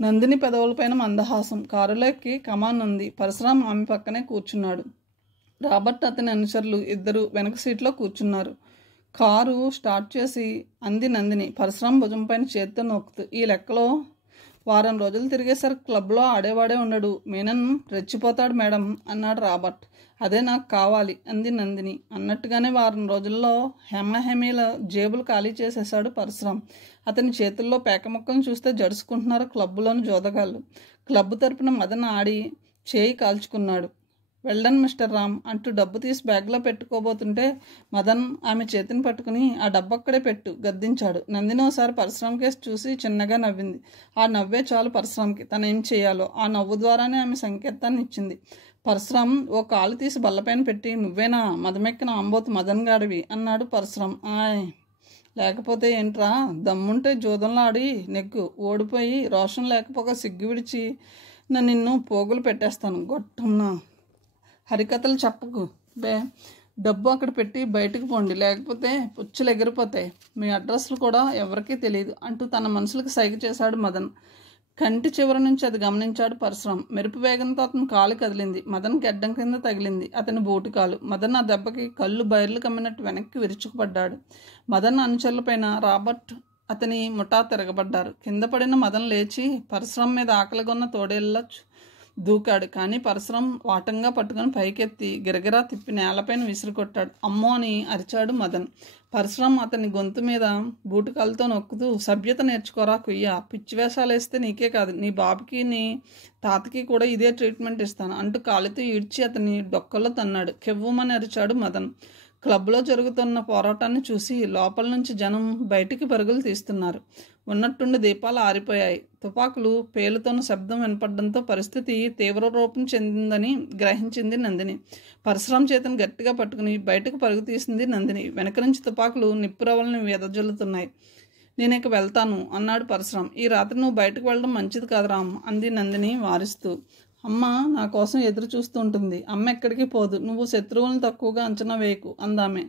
నందిని పెదవులపైన మందహాసం. కారులోకి కమాన్ ఉంది. పరశురామ్ ఆమె పక్కనే కూర్చున్నాడు. రాబర్ట్, అతని అనుచరులు ఇద్దరు వెనక సీట్లో కూర్చున్నారు. కారు స్టార్ట్ చేసి అంది నందిని పరశురామ్ భుజం పైన చేత్తో నొక్కుతూ. ఈ లెక్కలో వారం రోజులు తిరిగేసరికి క్లబ్లో ఆడేవాడే ఉండడు. మీనన్ రెచ్చిపోతాడు మేడం అన్నాడు రాబర్ట్. అదే నాకు కావాలి అంది నందిని. అన్నట్టుగానే వారం రోజుల్లో హెమహెమీల జేబులు ఖాళీ చేసేశాడు పరశురామ్. అతని చేతుల్లో పేక ముక్కలను చూస్తే జడుచుకుంటున్నారు క్లబ్లోని జోదగాళ్ళు. క్లబ్ తరపున మదన్ ఆడి చేయి కాల్చుకున్నాడు. వెల్డన్ మిస్టర్ రామ్ అంటూ డబ్బు తీసి బ్యాగ్లో పెట్టుకోబోతుంటే మదన్ ఆమె చేతిని పట్టుకుని ఆ డబ్బు అక్కడే పెట్టు గద్దించాడు. నందిని ఒకసారి పరశురామ్ కేసు చూసి చిన్నగా నవ్వింది. ఆ నవ్వే చాలు పరశురామ్కి. తను ఏం చేయాలో ఆ నవ్వు ద్వారానే ఆమె సంకేతాన్ని ఇచ్చింది. పరశురామ్ ఓ కాలు తీసి బల్లపైన పెట్టి, నువ్వేనా మదమెక్కిన ఆంబోతు మదన్ గాడివి అన్నాడు పరశురామ్. ఆయ్, లేకపోతే ఏంట్రా, దమ్ముంటే జూదంలో ఆడి నెగ్గు. ఓడిపోయి రోషం లేకపోగా సిగ్గు విడిచి నిన్ను పోగులు పెట్టేస్తాను. గొట్టంనా హరికథలు చెప్పకు బే. డబ్బు అక్కడ పెట్టి బయటకు పోండి, లేకపోతే పుచ్చులు ఎగిరిపోతాయి. మీ అడ్రస్లు కూడా ఎవరికీ తెలియదు అంటూ తన మనసులకు సైగ చేశాడు మదన్. కంటి చివరి నుంచి అది గమనించాడు పరశురామ్. మెరుపు వేగంతో అతని కాలు కదిలింది. మదన్ గడ్డం కింద తగిలింది అతని బూటి కాలు. మదన్ ఆ దెబ్బకి కళ్ళు బైర్లు కమ్మినట్టు వెనక్కి విరుచుకుపడ్డాడు. మదన్ అనుచరులపైన రాబర్ట్ అతని ముఠా తిరగబడ్డారు. కింద పడిన మదన్ లేచి పరశురామ్ మీద ఆకలిగొన్న తోడేళ్ళ దూకాడు. కానీ పరశురామ్ వాటంగా పట్టుకుని పైకెత్తి గిరగిరా తిప్పి నేలపైన విసిరికొట్టాడు. అమ్మో అని అరిచాడు మదన్. పరశురామ్ అతని గొంతు మీద బూటుకాలతో నొక్కుతూ, సభ్యత నేర్చుకోరా కుయ్య. పిచ్చి వేషాలు వేస్తే నీకే కాదు, నీ బాబుకి నీ తాతకి కూడా ఇదే ట్రీట్మెంట్ ఇస్తాను అంటూ కాలితో ఈడ్చి అతని డొక్కల్లో తన్నాడు. కెవ్వుమని అరిచాడు మదన్. క్లబ్లో జరుగుతున్న పోరాటాన్ని చూసి లోపల నుంచి జనం బయటికి పరుగులు తీస్తున్నారు. ఉన్నట్టుండి దీపాలు ఆరిపోయాయి. తుపాకులు పేలుతున్న శబ్దం వినపడడంతో పరిస్థితి తీవ్ర రూపం చెందిందని గ్రహించింది నందిని. పరశురామ్ చేతిని గట్టిగా పట్టుకుని బయటకు పరుగు తీసింది నందిని. వెనక నుంచి తుపాకులు నిప్పురవల్ని వెదజల్లుతున్నాయి. నేను ఇక వెళ్తాను అన్నాడు పరశురామ్. ఈ రాత్రి నువ్వు బయటకు వెళ్ళడం మంచిది కాదు రామ్ అంది నందిని వారిస్తూ. అమ్మ నా కోసం ఎదురు చూస్తూ ఉంటుంది. అమ్మ ఎక్కడికి పోదు. నువ్వు శత్రువులను తక్కువగా అంచనా వేయకు అందామె.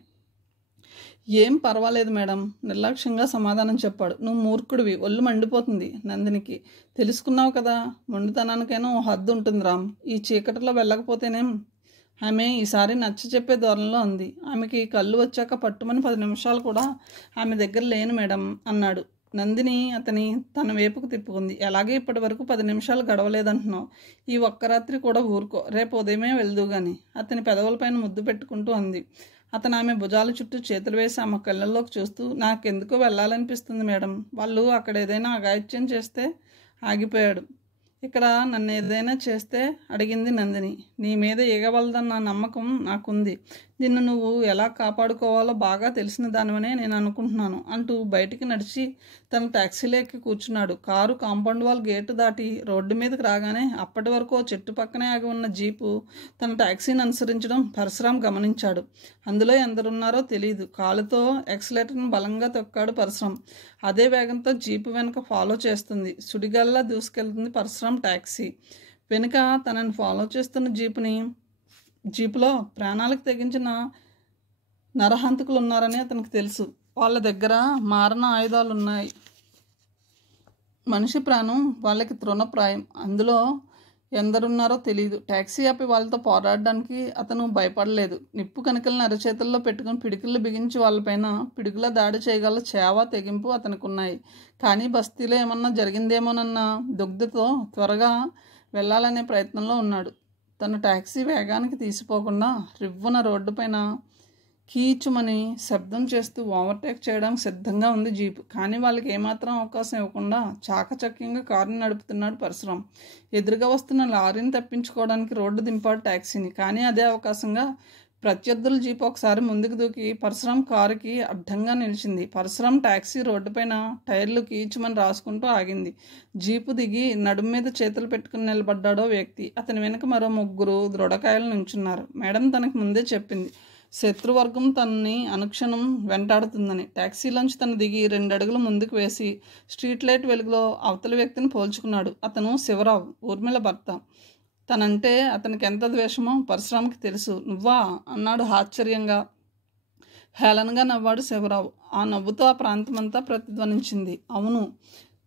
ఏం పర్వాలేదు మేడం నిర్లక్ష్యంగా సమాధానం చెప్పాడు. నువ్వు మూర్ఖుడివి, ఒళ్ళు మండిపోతుంది నందినికి. తెలుసుకున్నావు కదా, మొండితనానికైనా ఓ హద్దు ఉంటుంది రామ్. ఈ చీకటిలో వెళ్ళకపోతేనేం. ఆమె ఈసారి నచ్చ చెప్పే ధోరణిలో అంది. ఆమెకి కళ్ళు వచ్చాక పట్టుమని 10 నిమిషాలు కూడా ఆమె దగ్గర లేను మేడం అన్నాడు. నందిని తన వైపుకు తిప్పుకుంది. ఎలాగే ఇప్పటి వరకు 10 నిమిషాలు గడవలేదంటున్నావు. ఈ ఒక్క రాత్రి కూడా ఊరుకో, రేపు ఉదయమే వెళ్దు గాని అతని పెదవులపైన ముద్దు పెట్టుకుంటూ అంది. అతను ఆమె భుజాల చుట్టూ చేతులు వేసి ఆమె కళ్ళల్లోకి చూస్తూ, నాకెందుకో వెళ్ళాలనిపిస్తుంది మేడం. వాళ్ళు అక్కడ ఏదైనా అఘాయిత్యం చేస్తే ఆగిపోయాడు. ఇక్కడ నన్ను ఏదైనా చేస్తే అడిగింది నందిని. నీ మీద ఈగవలదన్న నమ్మకం నాకుంది. నిన్ను నువ్వు ఎలా కాపాడుకోవాలో బాగా తెలిసిన దానివనే నేను అనుకుంటున్నాను అంటూ బయటికి నడిచి తన టాక్సీలోకి కూర్చున్నాడు. కారు కాంపౌండ్ వాల్ గేటు దాటి రోడ్డు మీదకి రాగానే అప్పటి వరకు చెట్టు పక్కనే ఆగి ఉన్న జీపు తన టాక్సీని అనుసరించడం పరశురాం గమనించాడు. అందులో ఎందరున్నారో తెలియదు. కాలుతో ఎక్సలేటర్ను బలంగా తొక్కాడు పరశురాం. అదే వేగంతో జీపు వెనుక ఫాలో చేస్తుంది. సుడిగాల్లా దూసుకెళ్తుంది పరశురాం టాక్సీ. వెనుక తనని ఫాలో చేస్తున్న జీపులో ప్రాణాలకు తెగించిన నరహంతకులు ఉన్నారని అతనికి తెలుసు. వాళ్ళ దగ్గర మారణ ఆయుధాలు ఉన్నాయి. మనిషి ప్రాణం వాళ్ళకి తృణప్రాయం. అందులో ఎందరున్నారో తెలియదు. టాక్సీ ఆపి వాళ్ళతో పోరాడడానికి అతను భయపడలేదు. నిప్పు కణికలను అరచేతుల్లో పెట్టుకుని పిడికిళ్ళు బిగించి వాళ్ళపైన పిడుగుల దాడి చేయగల చేవ తెగింపు అతనికి ఉన్నాయి. కానీ బస్తీలో ఏమన్నా జరిగిందేమోనన్న దుగ్ధతో త్వరగా వెళ్ళాలనే ప్రయత్నంలో ఉన్నాడు. తన టాక్సీ వేగానికి తీసిపోకుండా రివ్వున రోడ్డుపైన కీచుమని శబ్దం చేస్తూ ఓవర్టేక్ చేయడానికి సిద్ధంగా ఉంది జీపు. కానీ వాళ్ళకి ఏమాత్రం అవకాశం ఇవ్వకుండా చాకచక్యంగా కారుని నడుపుతున్నాడు పరశురాం. ఎదురుగా వస్తున్న లారీని తప్పించుకోవడానికి రోడ్డు దింపాడు టాక్సీని. కానీ అదే అవకాశంగా ప్రత్యర్థుల జీపు ఒకసారి ముందుకు దూకి పరశురాం కారుకి అడ్డంగా నిలిచింది. పరశురాం టాక్సీ రోడ్డుపైన టైర్లు కీచుమని రాసుకుంటూ ఆగింది. జీపు దిగి నడుము మీద చేతులు పెట్టుకుని నిలబడ్డాడో వ్యక్తి. అతని వెనుక మరో 3 దృఢకాయలు నుంచున్నారు. మేడం తనకు ముందే చెప్పింది శత్రువర్గం తనని అనుక్షణం వెంటాడుతుందని. టాక్సీలోంచి తను దిగి 2 అడుగులు ముందుకు వేసి స్ట్రీట్ లైట్ వెలుగులో అవతలి వ్యక్తిని పోల్చుకున్నాడు. అతను శివరావు, ఊర్మిళ భర్త. తనంటే అతనికి ఎంత ద్వేషమో పరశురాంకి తెలుసు. నువ్వా అన్నాడు ఆశ్చర్యంగా. హేళనగా నవ్వాడు శివరావు. ఆ నవ్వుతో ఆ ప్రాంతమంతా ప్రతిధ్వనించింది. అవును,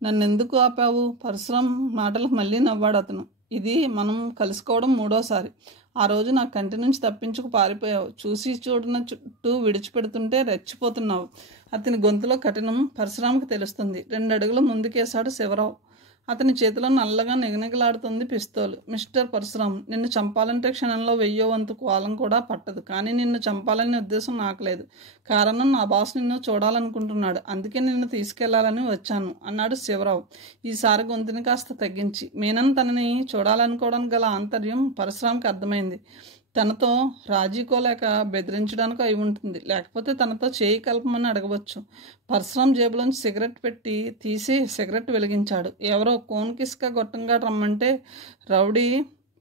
నన్నెందుకు ఆపావు? పరశురాం మాటలకు మళ్ళీ నవ్వాడు అతను. ఇది మనం కలుసుకోవడం 3వసారి. ఆ రోజు నా కంటి నుంచి తప్పించుకు పారిపోయావు. చూసి చూడన చుట్టూ విడిచిపెడుతుంటే రెచ్చిపోతున్నావు. అతని గొంతులో కఠినం పరశురాంకి తెలుస్తుంది. 2 అడుగులు ముందుకేశాడు శివరావు. అతని చేతిలో నల్లగా నిగనిగలాడుతుంది పిస్తోల్. మిస్టర్ పరశురాం, నిన్ను చంపాలంటే క్షణంలో 1000 వంతు కాలం కూడా పట్టదు. కానీ నిన్ను చంపాలనే ఉద్దేశం నాకు లేదు. కారణం నా బాస్ నిన్ను చూడాలనుకుంటున్నాడు. అందుకే నిన్ను తీసుకెళ్లాలని వచ్చాను అన్నాడు శివరావు. ఈసారి గొంతుని కాస్త తగ్గించి. మీనన్ తనని చూడాలనుకోవడానికి గల ఆంతర్యం పరశురాంకి అర్థమైంది. తనతో రాజీకోలేక బెదిరించడానికి అయి ఉంటుంది. లేకపోతే తనతో చేయి కలపమని అడగవచ్చు. పరశురాం జేబులోంచి సిగరెట్ పెట్టి తీసి సిగరెట్ వెలిగించాడు. ఎవరో కోన్కిస్క గొట్టంగా రమ్మంటే రౌడీ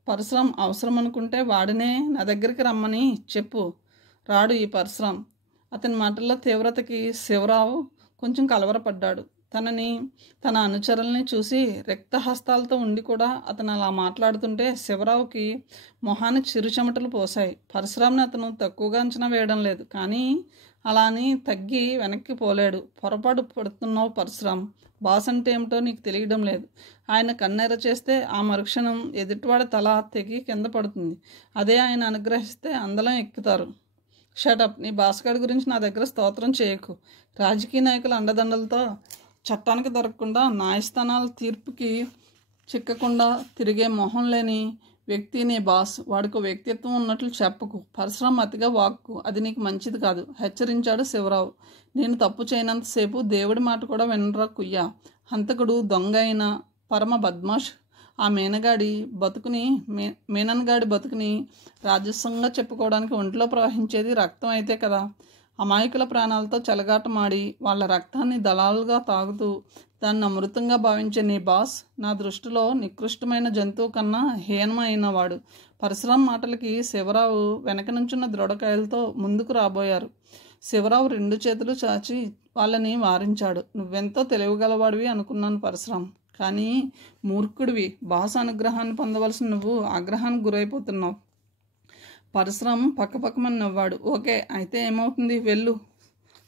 పరశురాం అవసరం అనుకుంటే వాడినే నా దగ్గరికి రమ్మని చెప్పు. రాడు ఈ పరశురాం. అతని మాటల్లో తీవ్రతకి శివరావు కొంచెం కలవరపడ్డాడు. తన అనుచరుల్ని చూసి రక్తహస్తాలతో ఉండి కూడా అతను అలా మాట్లాడుతుంటే శివరావుకి మొహాన్ని చిరుచెమటలు పోసాయి. పరశురాంని అతను తక్కువగా అంచనా వేయడం లేదు. కానీ అలా అని తగ్గి వెనక్కి పోలేడు. పొరపాటు పడుతున్నావు పరశురాం. బాస్ అంటే ఏమిటో నీకు తెలియడం లేదు. ఆయన కన్నెర చేస్తే ఆ మరుక్షణం ఎదుటివాడి తల తెగి కింద పడుతుంది. అదే ఆయన అనుగ్రహిస్తే అందలం ఎక్కుతారు. షటప్. నీ బాస్గాడి గురించి నా దగ్గర స్తోత్రం చేయకు. రాజకీయ నాయకుల అండదండలతో చట్టానికి దొరకకుండా న్యాయస్థానాల తీర్పుకి చిక్కకుండా తిరిగే మొహం లేని వ్యక్తి నీ బాస్. వాడికి వ్యక్తిత్వం ఉన్నట్లు చెప్పకు. పరశురాం అతిగా వాక్కు. అది నీకు మంచిది కాదు హెచ్చరించాడు శివరావు. నేను తప్పు చేయనంతసేపు దేవుడి మాట కూడా వినరా కుయ్యా. హంతకుడు దొంగ అయిన పరమ బద్మాష్ ఆ మీనన్గాడి బతుకుని రాజస్వంగా చెప్పుకోవడానికి ఒంట్లో ప్రవహించేది రక్తం అయితే కదా. అమాయకుల ప్రాణాలతో చెలగాటమాడి వాళ్ళ రక్తాన్ని దళాలుగా తాగుతూ దాన్ని అమృతంగా భావించే నీ బాస్ నా దృష్టిలో నికృష్టమైన జంతువు కన్నా హీనమైన వాడు. పరశురాం మాటలకి శివరావు వెనక నుంచున్న దృఢకాయలతో ముందుకు రాబోయారు. శివరావు 2 చేతులు చాచి వాళ్ళని వారించాడు. నువ్వెంతో తెలివిగలవాడివి అనుకున్నాను పరశురాం. కానీ మూర్ఖుడివి. బాస్ అనుగ్రహాన్ని పొందవలసిన నువ్వు ఆగ్రహానికి గురైపోతున్నావు. పరశురాం పక్కపక్కమని నవ్వాడు. ఓకే, అయితే ఏమవుతుంది? వెళ్ళు.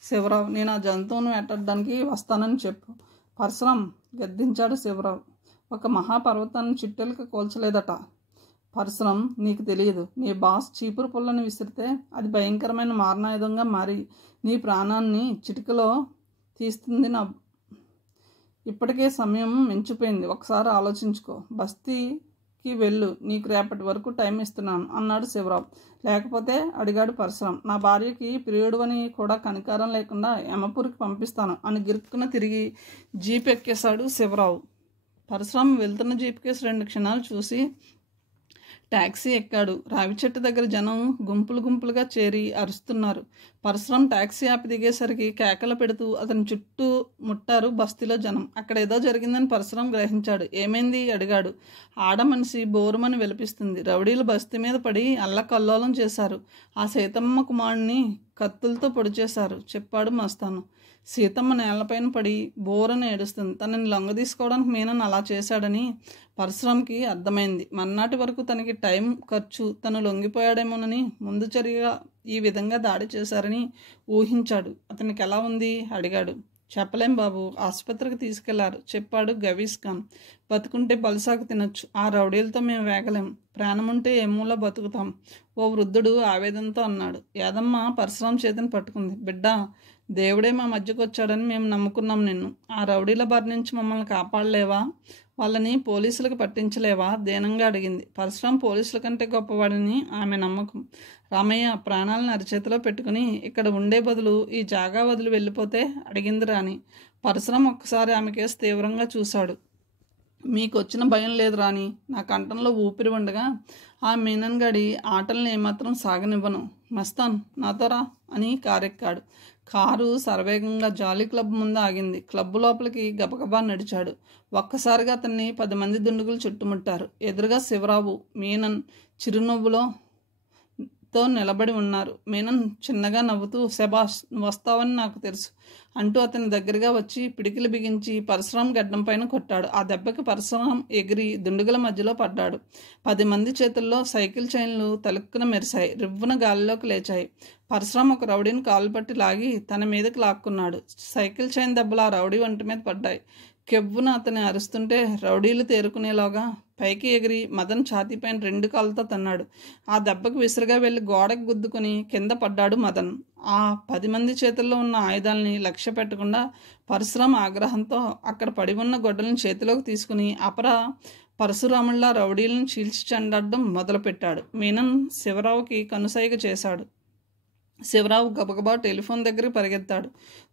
శివరావు, నేను ఆ జంతువును వెంటాడడానికి వస్తానని చెప్పు. పరశురాం గద్దించాడు శివరావు. ఒక మహాపర్వతాన్ని చిట్టెలకు కోల్చలేదట పరశురాం. నీకు తెలియదు. నీ బాస్ చీపురు పుల్లని విసిరితే అది భయంకరమైన మారణాయుధంగా మారి నీ ప్రాణాన్ని చిటికలో తీస్తుంది. ఇప్పటికే సమయం మించిపోయింది. ఒకసారి ఆలోచించుకో. బస్తీ వెళ్ళు, నీకు రేపటి వరకు టైం ఇస్తున్నాను అన్నాడు శివరావు. లేకపోతే అడిగాడు పరశురాం. నా భార్యకి పీరియడ్ అని కూడా కనికారం లేకుండా యమపూరికి పంపిస్తాను అని గిరుక్కున తిరిగి జీప్ ఎక్కేశాడు శివరావు. పరశురాం వెళ్తున్న జీప్ కేసు 2 క్షణాలు చూసి ట్యాక్సీ ఎక్కాడు. రావి చెట్టు దగ్గర జనం గుంపులు గుంపులుగా చేరి అరుస్తున్నారు. పరశురాం ట్యాక్సీ ఆపి దిగేసరికి కేకలు పెడుతూ అతని చుట్టూ ముట్టారు బస్తీలో జనం. అక్కడ ఏదో జరిగిందని పరశురాం గ్రహించాడు. ఏమైంది అడిగాడు. ఆడ మనిషి బోరుమని విలపిస్తుంది. రౌడీలు బస్తీ మీద పడి అల్లకల్లోలం చేశారు. ఆ సీతమ్మ కుమారుడిని కత్తులతో పొడిచేశారు చెప్పాడు మస్తాను. సీతమ్మ నేలపైన పడి బోరని ఏడుస్తుంది. తనని లొంగ తీసుకోవడానికి మీనన్ అలా చేశాడని పరశురాంకి అర్థమైంది. మర్నాటి వరకు తనకి టైం ఖర్చు, తను లొంగిపోయాడేమోనని ముందు చర్యగా ఈ విధంగా దాడి చేశారని ఊహించాడు. అతనికి ఎలా ఉంది అడిగాడు. చెప్పలేం బాబు, ఆసుపత్రికి తీసుకెళ్లారు చెప్పాడు గవీస్ ఖాన్. బతుకుంటే బలసాకు తినొచ్చు, ఆ రౌడీలతో మేము వేగలేం, ప్రాణముంటే ఏమూలా బతుకుతాం ఓ వృద్ధుడు ఆవేదనతో అన్నాడు. యాదమ్మ పరశురాం చేతిని పట్టుకుంది. బిడ్డ, దేవుడే మా మధ్యకు వచ్చాడని మేము నమ్ముకున్నాం నిన్ను. ఆ రౌడీల బారి నుంచి మమ్మల్ని కాపాడలేవా? వాళ్ళని పోలీసులకు పట్టించలేవా? దీనంగా అడిగింది. పరశురాం పోలీసుల కంటే గొప్పవాడని ఆమె నమ్మకం. రామయ్య ప్రాణాలను అరిచేతిలో పెట్టుకుని ఇక్కడ ఉండే బదులు ఈ జాగా వదిలి వెళ్ళిపోతే అడిగింది రాణి. పరశురాం ఒక్కసారి ఆమె కేసు తీవ్రంగా చూశాడు. మీకు వచ్చిన భయం లేదు రాణి, నా కంఠంలో ఊపిరి ఉండగా ఆ మీనన్ గడి ఆటల్ని ఏమాత్రం సాగనివ్వను. మస్తాన్ నాతో రా అని కారెక్కాడు. కారు సర్వేగంగా జాలీ క్లబ్ ముందు ఆగింది. క్లబ్ లోపలికి గబగబా నడిచాడు. ఒక్కసారిగా అతన్ని 10 మంది దుండుగులు చుట్టుముట్టారు. ఎదురుగా శివరావు, మీనన్ చిరునవ్వులో నిలబడి ఉన్నారు. మీనన్ చిన్నగా నవ్వుతూ, శబాష్, నువ్వు వస్తావని నాకు తెలుసు అంటూ అతని దగ్గరగా వచ్చి పిడికిలు బిగించి పరశురాం గడ్డం పైన కొట్టాడు. ఆ దెబ్బకి పరశురాం ఎగిరి దుండుగుల మధ్యలో పడ్డాడు. 10 మంది చేతుల్లో సైకిల్ చైన్లు తలుక్కున మెరిశాయి, రివ్వున గాలిలోకి లేచాయి. పరశురాం ఒక రౌడీని కాలు పట్టి లాగి తన మీదకి లాక్కున్నాడు. సైకిల్ చైన్ దెబ్బలు ఆ రౌడీ ఒంటి మీద పడ్డాయి. కెవ్వున అతన్ని అరుస్తుంటే రౌడీలు తేరుకునేలాగా పైకి ఎగిరి మదన్ ఛాతీపైన 2 కాళ్ళతో తన్నాడు. ఆ దెబ్బకు విసురుగా వెళ్ళి గోడకు గుద్దుకుని కింద పడ్డాడు మదన్. ఆ 10 మంది చేతుల్లో ఉన్న ఆయుధాలని లక్ష్య పెట్టకుండా పరశురాం ఆగ్రహంతో అక్కడ పడి ఉన్న గొడ్డలను చేతిలోకి తీసుకుని పరశురాముల్లా రౌడీలను చీల్చి చెండాడడం మొదలుపెట్టాడు. మీనన్ శివరావుకి కనుసైగ చేశాడు. శివరావు గబగబా టెలిఫోన్ దగ్గరికి పరిగెత్తాడు.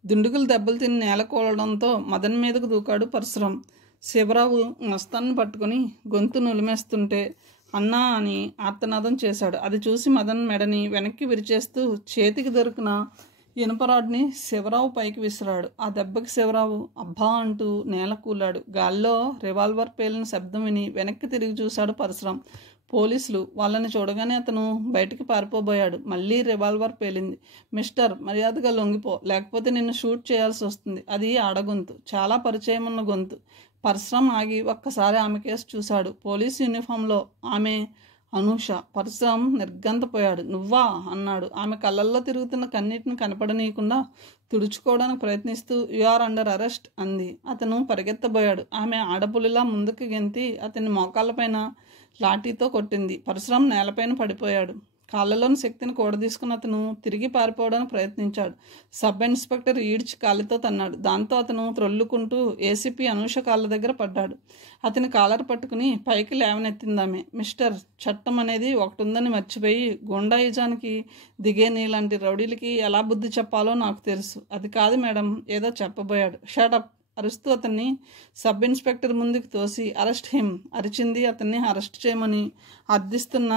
దుండుగులు దెబ్బలు తిని నేల కూలడంతో మదన్ మీదకు దూకాడు పరశురాం. శివరావు మస్తాన్ని పట్టుకుని గొంతు నులిమేస్తుంటే అన్నా అని ఆర్తనాదం చేశాడు. అది చూసి మదన్ మెడని వెనక్కి విరిచేస్తూ చేతికి దొరికిన ఇనుపరాడ్ని శివరావు పైకి విసిరాడు. ఆ దెబ్బకి శివరావు అబ్బా అంటూ నేల కూలాడు. గాల్లో రివాల్వర్ పేలిన శబ్దం విని వెనక్కి తిరిగి చూశాడు పరశురాం. పోలీసులు. వాళ్ళని చూడగానే అతను బయటికి పారిపోబోయాడు. మళ్ళీ రివాల్వర్ పేలింది. మిస్టర్, మర్యాదగా లొంగిపో, లేకపోతే నిన్ను షూట్ చేయాల్సి వస్తుంది. అది ఆడగొంతు, చాలా పరిచయం ఉన్న గొంతు. పరశురాం ఆగి ఒక్కసారి ఆమె కేసు చూశాడు. పోలీసు యూనిఫామ్లో ఆమె అనూష. పరశురాం నిర్గంతపోయాడు. నువ్వా అన్నాడు. ఆమె కళ్ళల్లో తిరుగుతున్న కన్నీటిని కనపడనీయకుండా తుడుచుకోవడానికి ప్రయత్నిస్తూ యు ఆర్ అండర్ అరెస్ట్ అంది. అతను పరిగెత్తబోయాడు. ఆమె ఆడపులిలా ముందుకు గెంతి అతని మోకాళ్ళపైన లాఠీతో కొట్టింది. పరశురాం నేలపైన పడిపోయాడు. కాళ్ళలోని శక్తిని కూడదీసుకుని అతను తిరిగి పారిపోవడానికి ప్రయత్నించాడు. సబ్ ఇన్స్పెక్టర్ ఈడ్చి కాళ్ళతో తన్నాడు. దాంతో అతను త్రొల్లుకుంటూ ఏసీపీ అనూష కాళ్ళ దగ్గర పడ్డాడు. అతని కాలర్ పట్టుకుని పైకి లేవనెత్తిందామె. మిస్టర్, చట్టం అనేది ఒకటి ఉందని మర్చిపోయి గుండాయిజానికి దిగే నీలాంటి రౌడీలకి ఎలా బుద్ధి చెప్పాలో నాకు తెలుసు. అది కాదు మేడం ఏదో చెప్పబోయాడు. షటప్ అరుస్తూ అతన్ని సబ్ ఇన్స్పెక్టర్ ముందుకు తోసి అరెస్ట్ హిమ్ అరిచింది. అతన్ని అరెస్ట్ చేయమని అర్థిస్తున్న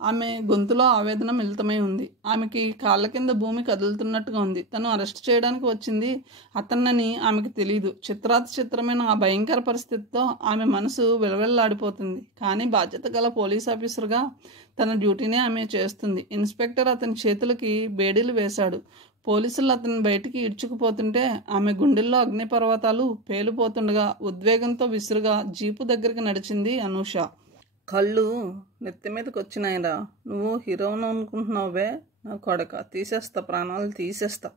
ఆమె గొంతులో ఆవేదన మిళితమై ఉంది. ఆమెకి కాళ్ళ కింద భూమి కదులుతున్నట్టుగా ఉంది. తను అరెస్ట్ చేయడానికి వచ్చింది అతన్నని ఆమెకు తెలియదు. చిత్రాతి చిత్రమైన ఆ భయంకర పరిస్థితితో ఆమె మనసు విలవిల్లాడిపోతుంది. కానీ బాధ్యత గల పోలీస్ ఆఫీసర్గా తన డ్యూటీనే ఆమె చేస్తుంది. ఇన్స్పెక్టర్ అతని చేతులకి బేడీలు వేశాడు. పోలీసులు అతన్ని బయటికి ఈడ్చుకుపోతుంటే ఆమె గుండెల్లో అగ్నిపర్వతాలు పేలిపోతుండగా ఉద్వేగంతో విసురుగా జీపు దగ్గరికి నడిచింది అనూష. కళ్ళు నెత్తి మీదకి వచ్చినాయిరా, నువ్వు హీరోను అనుకుంటున్నావే నా కొడక, తీసేస్తా, ప్రాణాలు తీసేస్తా.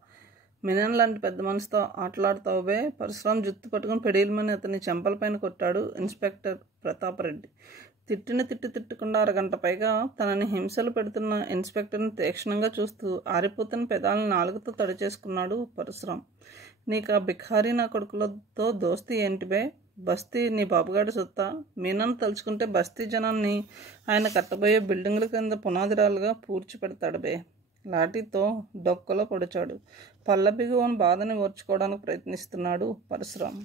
మినన్ లాంటి పెద్ద మనసుతో ఆటలాడుతావువే. పరశురాం జుత్తు పట్టుకుని పెడీలమని అతన్ని చెంపలపైన కొట్టాడు ఇన్స్పెక్టర్ ప్రతాపరెడ్డి. తిట్టకుండా 1 గంట పైగా తనని హింసలు పెడుతున్న ఇన్స్పెక్టర్ని తీక్షణంగా చూస్తూ ఆరిపోతున్న పెదాలను నాలుగుతో తడిచేసుకున్నాడు పరశురాం. నీకు ఆ బిఖారీ నా కొడుకులతో దోస్తీ ఏంటివే? బస్తీ నీ బాబుగాడి సొత్తా? మీనన్ తలుచుకుంటే బస్తీ జనాన్ని ఆయన కట్టబోయే బిల్డింగుల కింద పునాదిరాలుగా పూడ్చి పెడతాడు బే. లాఠీతో డొక్కలో పొడిచాడు. పళ్ళ బిగువని బాధని ఓర్చుకోవడానికి ప్రయత్నిస్తున్నాడు పరశురాం.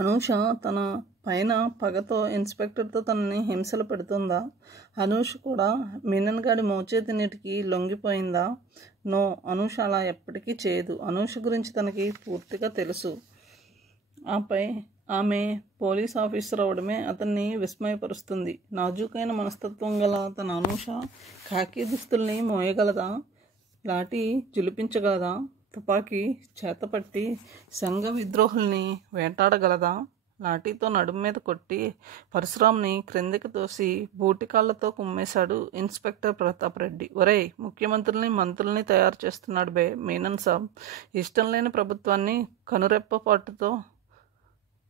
అనూష తన పైన పగతో ఇన్స్పెక్టర్తో తనని హింసలు పెడుతుందా? అనూష కూడా మీనన్ గాడి మోచేతి నీటికి లొంగిపోయిందా? నో, అనూష అలా ఎప్పటికీ చేయదు. అనూష గురించి తనకి పూర్తిగా తెలుసు. ఆపై ఆమె పోలీస్ ఆఫీసర్ అవడమే అతన్ని విస్మయపరుస్తుంది. నాజూకైన మనస్తత్వం గల తన అనూష ఖాకీ దుస్తుల్ని మోయగలదా? లాఠీ జులిపించగలదా? తుపాకీ చేతపట్టి సంఘ విద్రోహుల్ని వేటాడగలదా? లాఠీతో నడుము మీద కొట్టి పరశురాంని క్రిందికి తోసి బూటికాళ్లతో కుమ్మేశాడు ఇన్స్పెక్టర్ ప్రతాప్ రెడ్డి. ఒరేయ్, ముఖ్యమంత్రుల్ని మంత్రుల్ని తయారు చేస్తున్నాడు బే మీనన్ సాబ్. ఇష్టం లేని ప్రభుత్వాన్ని కనురెప్పపాటుతో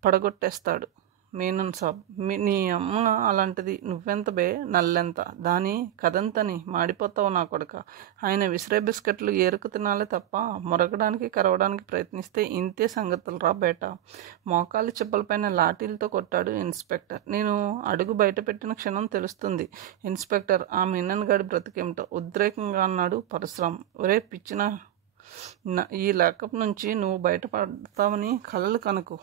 పడగొట్టేస్తాడు మీనన్ సాబ్. నీ అమ్మ అలాంటిది, నువ్వెంత బే నల్లెంత, దాని కదంతని మాడిపోతావు నా కొడక. ఆయన విసిరే బిస్కెట్లు ఏరుకు తినాలే తప్ప మొరగడానికి కరవడానికి ప్రయత్నిస్తే ఇంతే సంగతులు రా బేట. మోకాలి చెప్పులపైన లాఠీలతో కొట్టాడు ఇన్స్పెక్టర్. నేను అడుగు బయట పెట్టిన క్షణం తెలుస్తుంది ఇన్స్పెక్టర్ ఆ మీనన్ గాడి బ్రతికేమిటో ఉద్రేకంగా అన్నాడు పరశురాం. ఒరే పిచ్చిన, ఈ లాకప్ నుంచి నువ్వు బయటపడతావని కలలు కనుకు.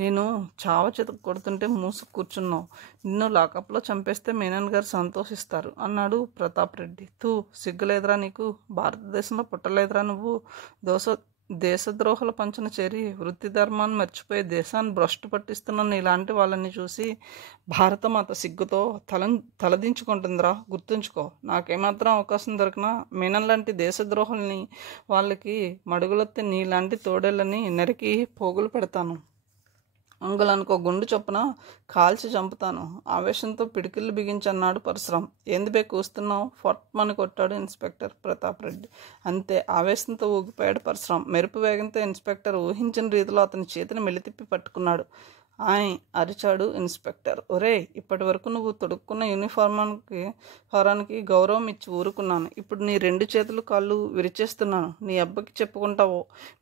నేను చావ చితక కొడుతుంటే మూసుకు కూర్చున్నావు. నిన్ను లాకప్లో చంపేస్తే మీనన్ గారు సంతోషిస్తారు అన్నాడు ప్రతాప్ రెడ్డి. సిగ్గులేదురా నీకు? భారతదేశంలో పుట్టలేదురా నువ్వు? దేశద్రోహుల పంచన చేరి వృత్తి ధర్మాన్ని మర్చిపోయి దేశాన్ని భ్రష్టు పట్టిస్తున్న ఇలాంటి వాళ్ళని చూసి భారతమాత సిగ్గుతో తలదించుకుంటుందిరా. గుర్తుంచుకో, నాకేమాత్రం అవకాశం దొరికినా మీనన్ లాంటి దేశద్రోహుల్ని వాళ్ళకి మడుగులొత్తి నీలాంటి తోడేళ్ళని నరికి పోగులు పెడతాను. అంగులనుకో గుండు చొప్పున కాల్చి చంపుతాను. ఆవేశంతో పిడికిళ్ళు బిగించన్నాడు పరశురాం. ఏంది బే కూస్తున్నావు? ఫొట్మని కొట్టాడు ఇన్స్పెక్టర్ ప్రతాప్ రెడ్డి. అంతే, ఆవేశంతో ఊగిపోయాడు పరశురాం. మెరుపు వేగంతో ఇన్స్పెక్టర్ ఊహించిన రీతిలో అతని చేతిని మెలితిప్పి పట్టుకున్నాడు. ఆయ్ అరిచాడు ఇన్స్పెక్టర్. ఒరే, ఇప్పటి వరకు నువ్వు తొడుక్కున్న యూనిఫారానికి గౌరవం ఇచ్చి ఊరుకున్నాను. ఇప్పుడు నీ 2 చేతులు కాళ్ళు విరిచేస్తున్నాను. నీ అబ్బకి చెప్పుకుంటావో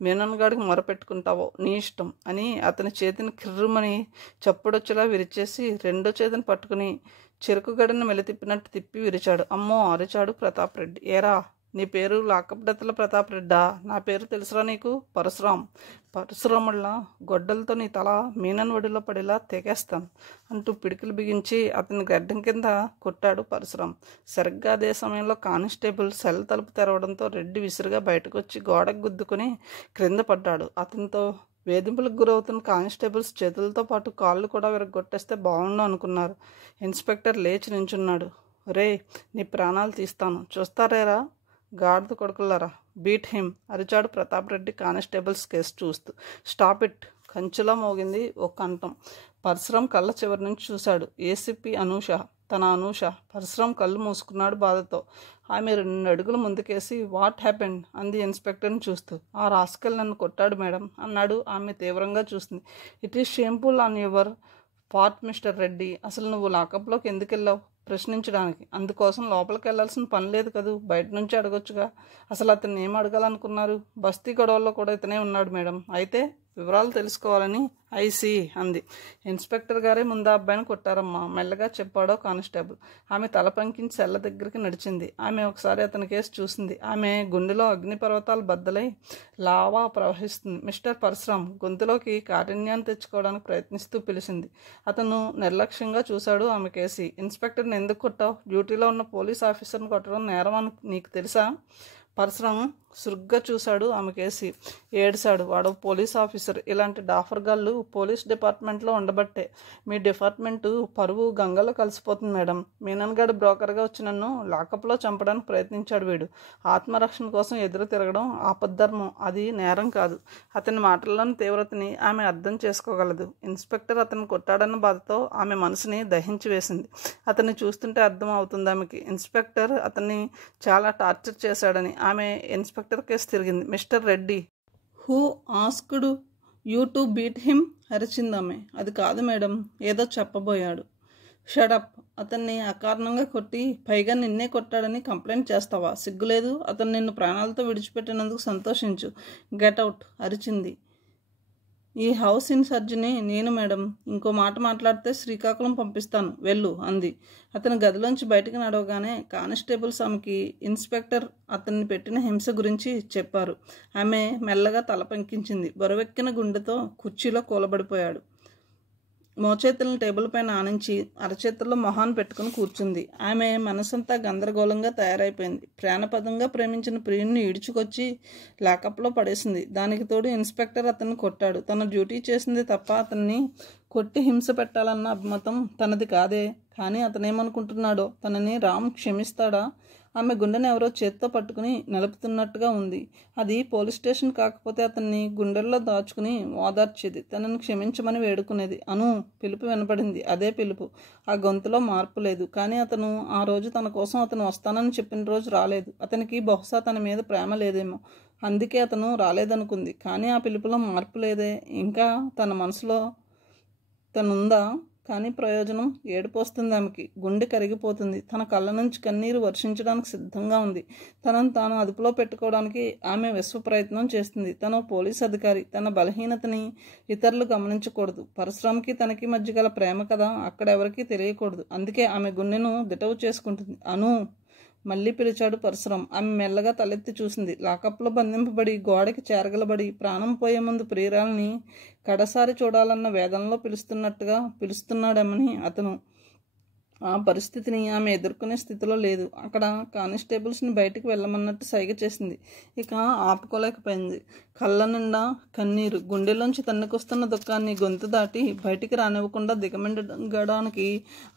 మీనన్ గాడికి మొరపెట్టుకుంటావో నీ ఇష్టం అని అతని చేతిని కిర్రుమని చప్పుడొచ్చేలా విరిచేసి 2వ చేతిని పట్టుకుని చెరుకు గడిని మెలితిప్పినట్టు తిప్పి విరిచాడు. అమ్మో అరిచాడు ప్రతాప్ రెడ్డి. ఏరా, నీ పేరు లాకప్ డెత్ల ప్రతాప్ రెడ్డా? నా పేరు తెలుసురా నీకు? పరశురాం. పరశురాముళ్ళ గొడ్డలతో నీ తల మీనన్ ఒడిలో పడేలా తెగేస్తాను అంటూ పిడికిలు బిగించి అతని గడ్డం కింద కొట్టాడు పరశురాం. సరిగ్గా అదే సమయంలో కానిస్టేబుల్ సెల్ తలుపు తెరవడంతో రెడ్డి విసురుగా బయటకు వచ్చి గోడకు గుద్దుకుని క్రింద పడ్డాడు. అతనితో వేధింపులకు గురవుతున్న కానిస్టేబుల్స్ చేతులతో పాటు కాళ్ళు కూడా విరగొట్టేస్తే బాగుండు అనుకున్నారు. ఇన్స్పెక్టర్ లేచి నించున్నాడు. రే, నీ ప్రాణాలు తీస్తాను, చూస్తారేరా గాడిద కొడుకులారా, బీట్ హిమ్ అరిచాడు ప్రతాప్ రెడ్డి కానిస్టేబుల్స్ కేసు చూస్తూ. స్టాప్ ఇట్ కంచులా మోగింది ఒక కంఠం. పరశురాం కళ్ళ చివరి నుంచి చూశాడు ఏసీపీ అనూష. తన అనూష. పరశురాం కళ్ళు మూసుకున్నాడు బాధతో. ఆమె 2 అడుగులు ముందుకేసి వాట్ హ్యాపెండ్ అంది ఇన్స్పెక్టర్ని చూస్తూ. ఆ రాస్కల్ నన్ను కొట్టాడు మేడం అన్నాడు. ఆమె తీవ్రంగా చూసింది. It is shameful on your part mister Reddy. అసలు నువ్వు లాకప్లోకి ఎందుకు వెళ్ళావు? ప్రశ్నించడానికి. అందుకోసం లోపలికి వెళ్ళాల్సిన పని లేదు కదూ, బయట నుంచి అడగొచ్చుగా. అసలు అతన్ని ఏం అడగాలనుకున్నారు? బస్తీ గొడవల్లో కూడా ఇతనే ఉన్నాడు మేడం. అయితే వివరాలు తెలుసుకోవాలని ఐసీ అంది. ఇన్స్పెక్టర్ గారే ముందు ఆ అబ్బాయిని కొట్టారమ్మా, మెల్లగా చెప్పాడో కానిస్టేబుల్. ఆమె తల పంకించి సెల్ల దగ్గరికి నడిచింది. ఆమె ఒకసారి అతని కేసు చూసింది. ఆమె గుండెలో అగ్నిపర్వతాలు బద్దలై లావా ప్రవహిస్తుంది. మిస్టర్ పరశురాం గొంతులోకి కాఠిన్యాన్ని తెచ్చుకోవడానికి ప్రయత్నిస్తూ పిలిచింది. అతను నిర్లక్ష్యంగా చూశాడు ఆమె కేసి. ఇన్స్పెక్టర్ని ఎందుకు కొట్టావు? డ్యూటీలో ఉన్న పోలీస్ ఆఫీసర్ని కొట్టడం నేరం అని నీకు తెలుసా? పరశురాం సురుగ్గా చూశాడు ఆమె కేసి. ఏడ్చాడు. వాడు పోలీస్ ఆఫీసర్. ఇలాంటి డాఫర్గాళ్ళు పోలీస్ డిపార్ట్మెంట్లో ఉండబట్టే మీ డిపార్ట్మెంటు పరువు గంగలో కలిసిపోతుంది మేడం. మీనన్ గారు బ్రోకర్గా వచ్చి నన్ను లాకప్లో చంపడానికి ప్రయత్నించాడు. వీడు ఆత్మరక్షణ కోసం ఎదురు తిరగడం ఆపద్ధర్మం, అది నేరం కాదు. అతని మాటల్లోని తీవ్రతని ఆమె అర్థం చేసుకోగలదు. ఇన్స్పెక్టర్ అతన్ని కొట్టాడన్న బాధతో ఆమె మనసుని దహించి వేసింది. అతన్ని చూస్తుంటే అర్థం అవుతుంది ఆమెకి ఇన్స్పెక్టర్ అతన్ని చాలా టార్చర్ చేశాడని. ఆమె ఇన్స్పెక్టర్ కేసు తిరిగింది. Mister Reddy who asked you to beat him అరిచిందామె. అది కాదు మేడం, ఏదో చెప్పబోయాడు. షడప్, అతన్ని అకారణంగా కొట్టి పైగా నిన్నే కొట్టాడని కంప్లైంట్ చేస్తావా? సిగ్గులేదు? అతను నిన్ను ప్రాణాలతో విడిచిపెట్టినందుకు సంతోషించు. గెట్ అవుట్ అరిచింది. ఈ హౌస్ ఇన్ఛార్జిని నేను మేడం. ఇంకో మాట మాట్లాడితే శ్రీకాకుళం పంపిస్తాను, వెళ్ళు అంది. అతని గదిలోంచి బయటకు నడవగానే కానిస్టేబుల్స్ ఆమెకి ఇన్స్పెక్టర్ అతన్ని పెట్టిన హింస గురించి చెప్పారు. ఆమె మెల్లగా తల పంకించింది. బరువెక్కిన గుండెతో కుర్చీలో కూలబడిపోయాడు. మోచేతులను టేబుల్ పైన ఆనించి అరచేతుల్లో మొహాన్ని పెట్టుకుని కూర్చుంది. ఆమె మనసంతా గందరగోళంగా తయారైపోయింది. ప్రాణపదంగా ప్రేమించిన ప్రియుణ్ణి ఈడ్చుకొచ్చి లాకప్లో పడేసింది. దానికి తోడు ఇన్స్పెక్టర్ అతన్ని కొట్టాడు. తన డ్యూటీ చేసింది తప్ప అతన్ని కొట్టి హింస పెట్టాలన్న అభిమతం తనది కాదే. కానీ అతనేమనుకుంటున్నాడో, తనని రామ్ క్షమిస్తాడా? ఆమె గుండెని ఎవరో చేత్తో పట్టుకుని నలుపుతున్నట్టుగా ఉంది. అది పోలీస్ స్టేషన్ కాకపోతే అతన్ని గుండెల్లో దాచుకుని ఓదార్చేది, తనని క్షమించమని వేడుకునేది. అను పిలుపు వినపడింది. అదే పిలుపు. ఆ గొంతులో మార్పు లేదు. కానీ అతను ఆ రోజు తన కోసం అతను వస్తానని చెప్పిన రోజు రాలేదు. అతనికి బహుశా తన మీద ప్రేమ లేదేమో, అందుకే అతను రాలేదనుకుంది. కానీ ఆ పిలుపులో మార్పు లేదే. ఇంకా తన మనసులో తనుందా? కానీ ప్రయోజనం? ఏడుపు వస్తుంది ఆమెకి. గుండె కరిగిపోతుంది. తన కళ్ళ నుంచి కన్నీరు వర్షించడానికి సిద్ధంగా ఉంది. తనను తాను అదుపులో పెట్టుకోవడానికి ఆమె విశ్వ ప్రయత్నం చేస్తుంది. తను పోలీస్ అధికారి. తన బలహీనతని ఇతరులు గమనించకూడదు. పరశురామ్కి తనకి మధ్య గల ప్రేమ కదా అక్కడ ఎవరికీ తెలియకూడదు. అందుకే ఆమె గుండెను దిటవు చేసుకుంటుంది. అను మళ్ళీ పిలిచాడు పరశురాం. ఆమె మెల్లగా తలెత్తి చూసింది. లాకప్లో బంధింపబడి గోడకి చేరగలబడి ప్రాణం పోయే ముందు ప్రియురాల్ని కడసారి చూడాలన్న వేదనలో పిలుస్తున్నాడమని అతను. ఆ పరిస్థితిని ఆమె ఎదుర్కొనే స్థితిలో లేదు. అక్కడ కానిస్టేబుల్స్ని బయటికి వెళ్ళమన్నట్టు సైగ చేసింది. ఇక ఆపుకోలేకపోయింది. కళ్ళ నిండా కన్నీరు. గుండెలోంచి తన్నుకొస్తున్న దుఃఖాన్ని గొంతు దాటి బయటికి రానివ్వకుండా దిగమింగడానికి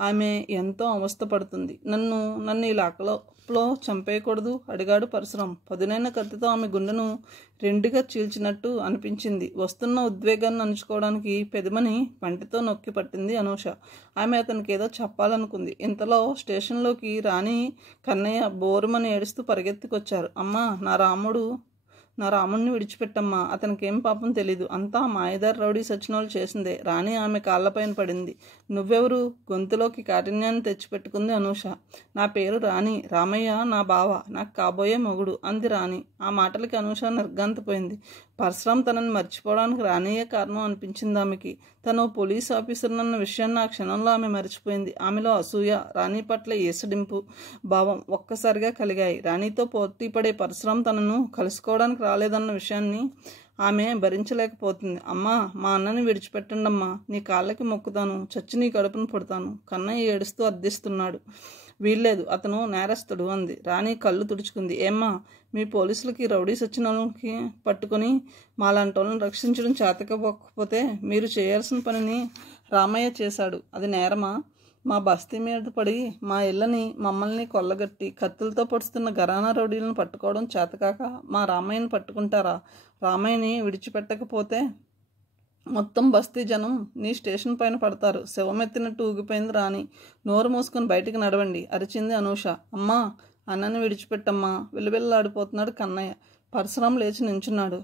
ఆమె ఎంతో అవస్థపడుతుంది. నన్ను ఈ లాకలో చంపేయకూడదు అడిగాడు పరశురాం. పదునైన కత్తితో ఆమె గుండెను రెండుగా చీల్చినట్టు అనిపించింది. వస్తున్న ఉద్వేగాన్ని అణుచుకోవడానికి పెదమని పంటితో నొక్కి పట్టింది అనూష. ఆమె అతనికి ఏదో చెప్పాలనుకుంది. ఇంతలో స్టేషన్లోకి రాణి, కన్నయ్య బోరుమని ఏడుస్తూ పరిగెత్తుకొచ్చారు. అమ్మా, నా రాముణ్ణి విడిచిపెట్టమ్మా, అతనికేం పాపం తెలీదు, అంతా మాయదారి రౌడీ సచ్చినోళ్ళు చేసిందే. రాణి ఆమె కాళ్ళపైన పడింది. నువ్వెవరు? గొంతులోకి కాఠిన్యాన్ని తెచ్చిపెట్టుకుంది అనూష. నా పేరు రాణి. రామయ్య నా బావ, నాకు కాబోయే మొగుడు అంది రాణి. ఆ మాటలకి అనూష నిర్ఘాంతపోయింది. పరశురాం తనని మర్చిపోవడానికి రాణియే కారణం అనిపించింది ఆమెకి. తను పోలీస్ ఆఫీసర్నన్న విషయాన్ని ఆ క్షణంలో ఆమె మర్చిపోయింది. ఆమెలో అసూయ, రాణి పట్ల ఈసడింపు భావం ఒక్కసారిగా కలిగాయి. రాణితో పోటీ పడే పరశురాం తనను కలుసుకోవడానికి రాలేదన్న విషయాన్ని ఆమె భరించలేకపోతుంది. అమ్మా, మా అన్నని విడిచిపెట్టండమ్మా, నీ కాళ్ళకి మొక్కుతాను, చచ్చి నీ కడుపును పుడతాను, కన్నయ్య ఏడుస్తూ అర్థిస్తున్నాడు. వీల్లేదు, అతను నేరస్తుడు అంది. రాణి కళ్ళు తుడుచుకుంది. ఏమ్మా, మీ పోలీసులకి రౌడీస్ వచ్చిన వాళ్ళకి పట్టుకొని మాలాంటి వాళ్ళని రక్షించడం చేతకపోతే మీరు చేయాల్సిన పనిని రామయ్య చేశాడు. అది నేరమా? మా బస్తీ మీద పడి మా ఇళ్ళని మమ్మల్ని కొల్లగట్టి కత్తులతో పొడుస్తున్న ఘరానా రౌడీలను పట్టుకోవడం చేతకాక మా రామయ్యని పట్టుకుంటారా? రామయ్యని విడిచిపెట్టకపోతే మొత్తం బస్తీ జనం నీ స్టేషన్ పైన పడతారు. శవమెత్తినట్టు ఊగిపోయింది రాణి. నోరు మూసుకొని బయటికి నడవండి అరిచింది అనూష. అమ్మా, అన్నని విడిచిపెట్టమ్మా, విలువెల్లాడిపోతున్నాడు కన్నయ్య. పరశురాం లేచి నించున్నాడు.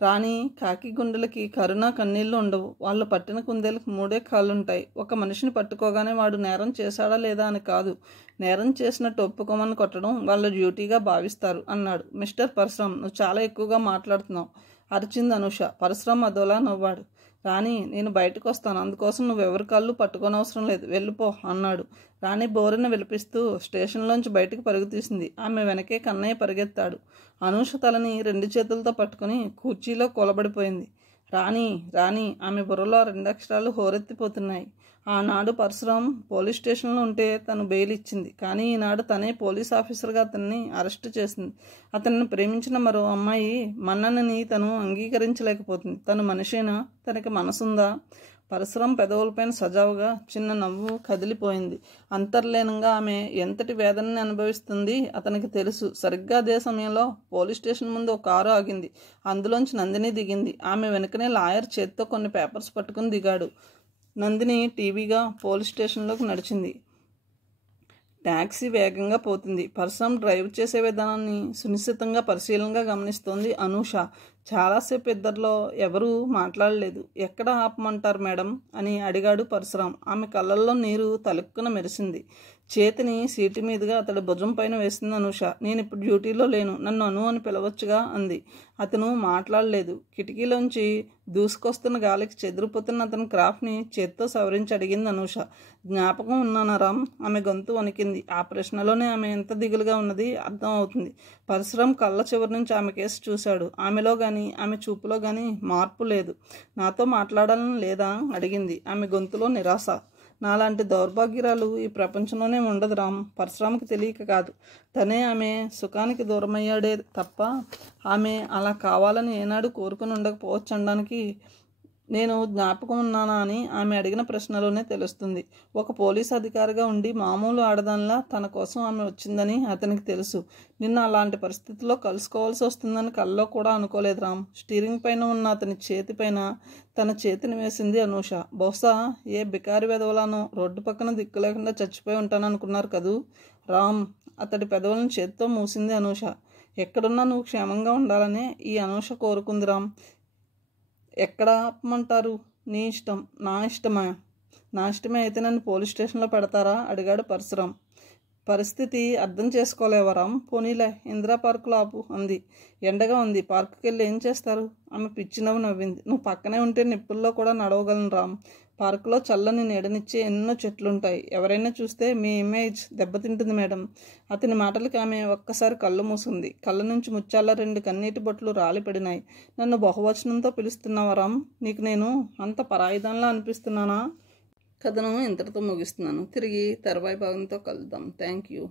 రాణి కాకి గుండెలకి కరుణ కన్నీళ్లు ఉండవు. వాళ్ళు పట్టిన కుందేలకు 3 కాళ్ళుంటాయి. ఒక మనిషిని పట్టుకోగానే వాడు నేరం చేశాడా లేదా అని కాదు, నేరం చేసినట్టు ఒప్పుకోమని కొట్టడం వాళ్ళ డ్యూటీగా భావిస్తారు అన్నాడు. మిస్టర్ పరశురాం, నువ్వు చాలా ఎక్కువగా మాట్లాడుతున్నావు అరిచింది అనూష. పరశురాం అదోలా నవ్వాడు. రాణి, నేను బయటకు వస్తాను, అందుకోసం నువ్వెవరి కాళ్ళు పట్టుకోనవసరం లేదు, వెళ్ళిపో అన్నాడు. రాణి బోరున విలిపిస్తూ స్టేషన్లోంచి బయటకు పరుగు తీసింది. ఆమె వెనకే కన్నయ్య పరిగెత్తాడు. అనూష తలని 2 చేతులతో పట్టుకుని కుర్చీలో కూలబడిపోయింది. రాణి ఆమె బుర్రలో 2 అక్షరాలు హోరెత్తిపోతున్నాయి. ఆనాడు పరశురాం పోలీస్ స్టేషన్లో ఉంటే తను బెయిల్ ఇచ్చింది. కానీ ఈనాడు తనే పోలీస్ ఆఫీసర్గా అతన్ని అరెస్టు చేసింది. అతన్ని ప్రేమించిన మరో అమ్మాయి మన్ననని తను అంగీకరించలేకపోతుంది. తను మనిషేనా? తనకి మనసుందా? పరశురాం పెదవులపైన సజావుగా చిన్న నవ్వు కదిలిపోయింది. అంతర్లీనంగా ఆమె ఎంతటి వేదనని అనుభవిస్తుంది అతనికి తెలుసు. సరిగ్గా అదే సమయంలో పోలీస్ స్టేషన్ ముందు ఒక కారు ఆగింది. అందులోంచి నందిని దిగింది. ఆమె వెనుకనే లాయర్ చేత్తో కొన్ని పేపర్స్ పట్టుకుని దిగాడు. నందిని టీవీగా పోలీస్ స్టేషన్లోకి నడిచింది. ట్యాక్సీ వేగంగా పోతుంది. పరశురాం డ్రైవ్ చేసే విధానాన్ని సునిశ్చితంగా పరిశీలనగా గమనిస్తోంది అనూష. చాలాసేపు ఇద్దరిలో ఎవరూ మాట్లాడలేదు. ఎక్కడ ఆపమంటారు మేడం అని అడిగాడు పరశురాం. ఆమె కళ్ళల్లో నీరు తలుక్కున మెరిసింది. చేతిని సీటు మీదుగా అతడి భుజం పైన వేసింది అనూష. నేను ఇప్పుడు డ్యూటీలో లేను, నన్ను అను అని పిలవచ్చుగా అంది. అతను మాట్లాడలేదు. కిటికీలోంచి దూసుకొస్తున్న గాలికి చెదిరిపోతున్న అతని క్రాఫ్ట్ని చేత్తో సవరించి అడిగింది అనూష. జ్ఞాపకం ఉన్నానా రామ్? ఆమె గొంతు వణికింది. ఆ ప్రశ్నలోనే ఆమె ఎంత దిగులుగా ఉన్నది అర్థం అవుతుంది. పరశురాం కళ్ళ చివరి నుంచి ఆమె కేసు చూశాడు. ఆమెలో కానీ ఆమె చూపులో కానీ మార్పు లేదు. నాతో మాట్లాడాలని లేదా అడిగింది. ఆమె గొంతులో నిరాశ. నాలాంటి దౌర్భాగ్యురాలు ఈ ప్రపంచంలోనే ఉండదు రామ్. పరశురాంకి తెలియక కాదు, తనే ఆమె సుఖానికి దూరమయ్యాడే తప్ప ఆమె అలా కావాలని ఏనాడు కోరుకుని ఉండకపోవచ్చు అనడానికి నేను జ్ఞాపకం ఉన్నానా అని ఆమె అడిగిన ప్రశ్నలోనే తెలుస్తుంది. ఒక పోలీస్ అధికారిగా ఉండి మామూలు ఆడదానిలా తన కోసం ఆమె వచ్చిందని అతనికి తెలుసు. నిన్న అలాంటి పరిస్థితుల్లో కలుసుకోవాల్సి వస్తుందని కల్లో కూడా అనుకోలేదు రామ్. స్టీరింగ్ పైన ఉన్న అతని చేతిపైన తన చేతిని వేసింది అనూష. బహుశా ఏ బికారి వెధవలానో రోడ్డు పక్కన దిక్కు లేకుండా చచ్చిపోయి ఉంటాననుకున్నారు కదూ రామ్. అతడి పెదవులను చేతితో మూసింది అనూష. ఎక్కడున్నా నువ్వు క్షేమంగా ఉండాలనే ఈ అనూష కోరుకుంది రామ్. ఎక్కడ ఆపమంటారు? నీ ఇష్టం. నా ఇష్టమా? నా ఇష్టమే అయితే నన్ను పోలీస్ స్టేషన్లో పెడతారా? అడిగాడు పరశురాం. పరిస్థితి అర్థం చేసుకోలేవరాం. పోనీలే ఇందిరా పార్కులో ఆపు అంది. ఎండగా ఉంది, పార్కుకి వెళ్ళి ఏం చేస్తారు? ఆమె పిచ్చి నవ్వింది. నువ్వు పక్కనే ఉంటే నిప్పుల్లో కూడా నడవగలను రామ్. పార్కులో చల్లని నీడనిచ్చే ఎన్నో చెట్లుంటాయి. ఎవరైనా చూస్తే మీ ఇమేజ్ దెబ్బతింటుంది మేడం. అతని మాటలకి ఆమె ఒక్కసారి కళ్ళు మూసుకుంది. కళ్ళ నుంచి ముత్యాల 2 కన్నీటి బొట్లు రాలిపడినాయి. నన్ను బహువచనంతో పిలుస్తున్నావా రామ్? నీకు నేను అంత పరాయుధంలా అనిపిస్తున్నానా? కథను ఇంతటితో ముగిస్తున్నాను. తిరిగి తర్వాయి భాగంతో కలుద్దాం. Thank you.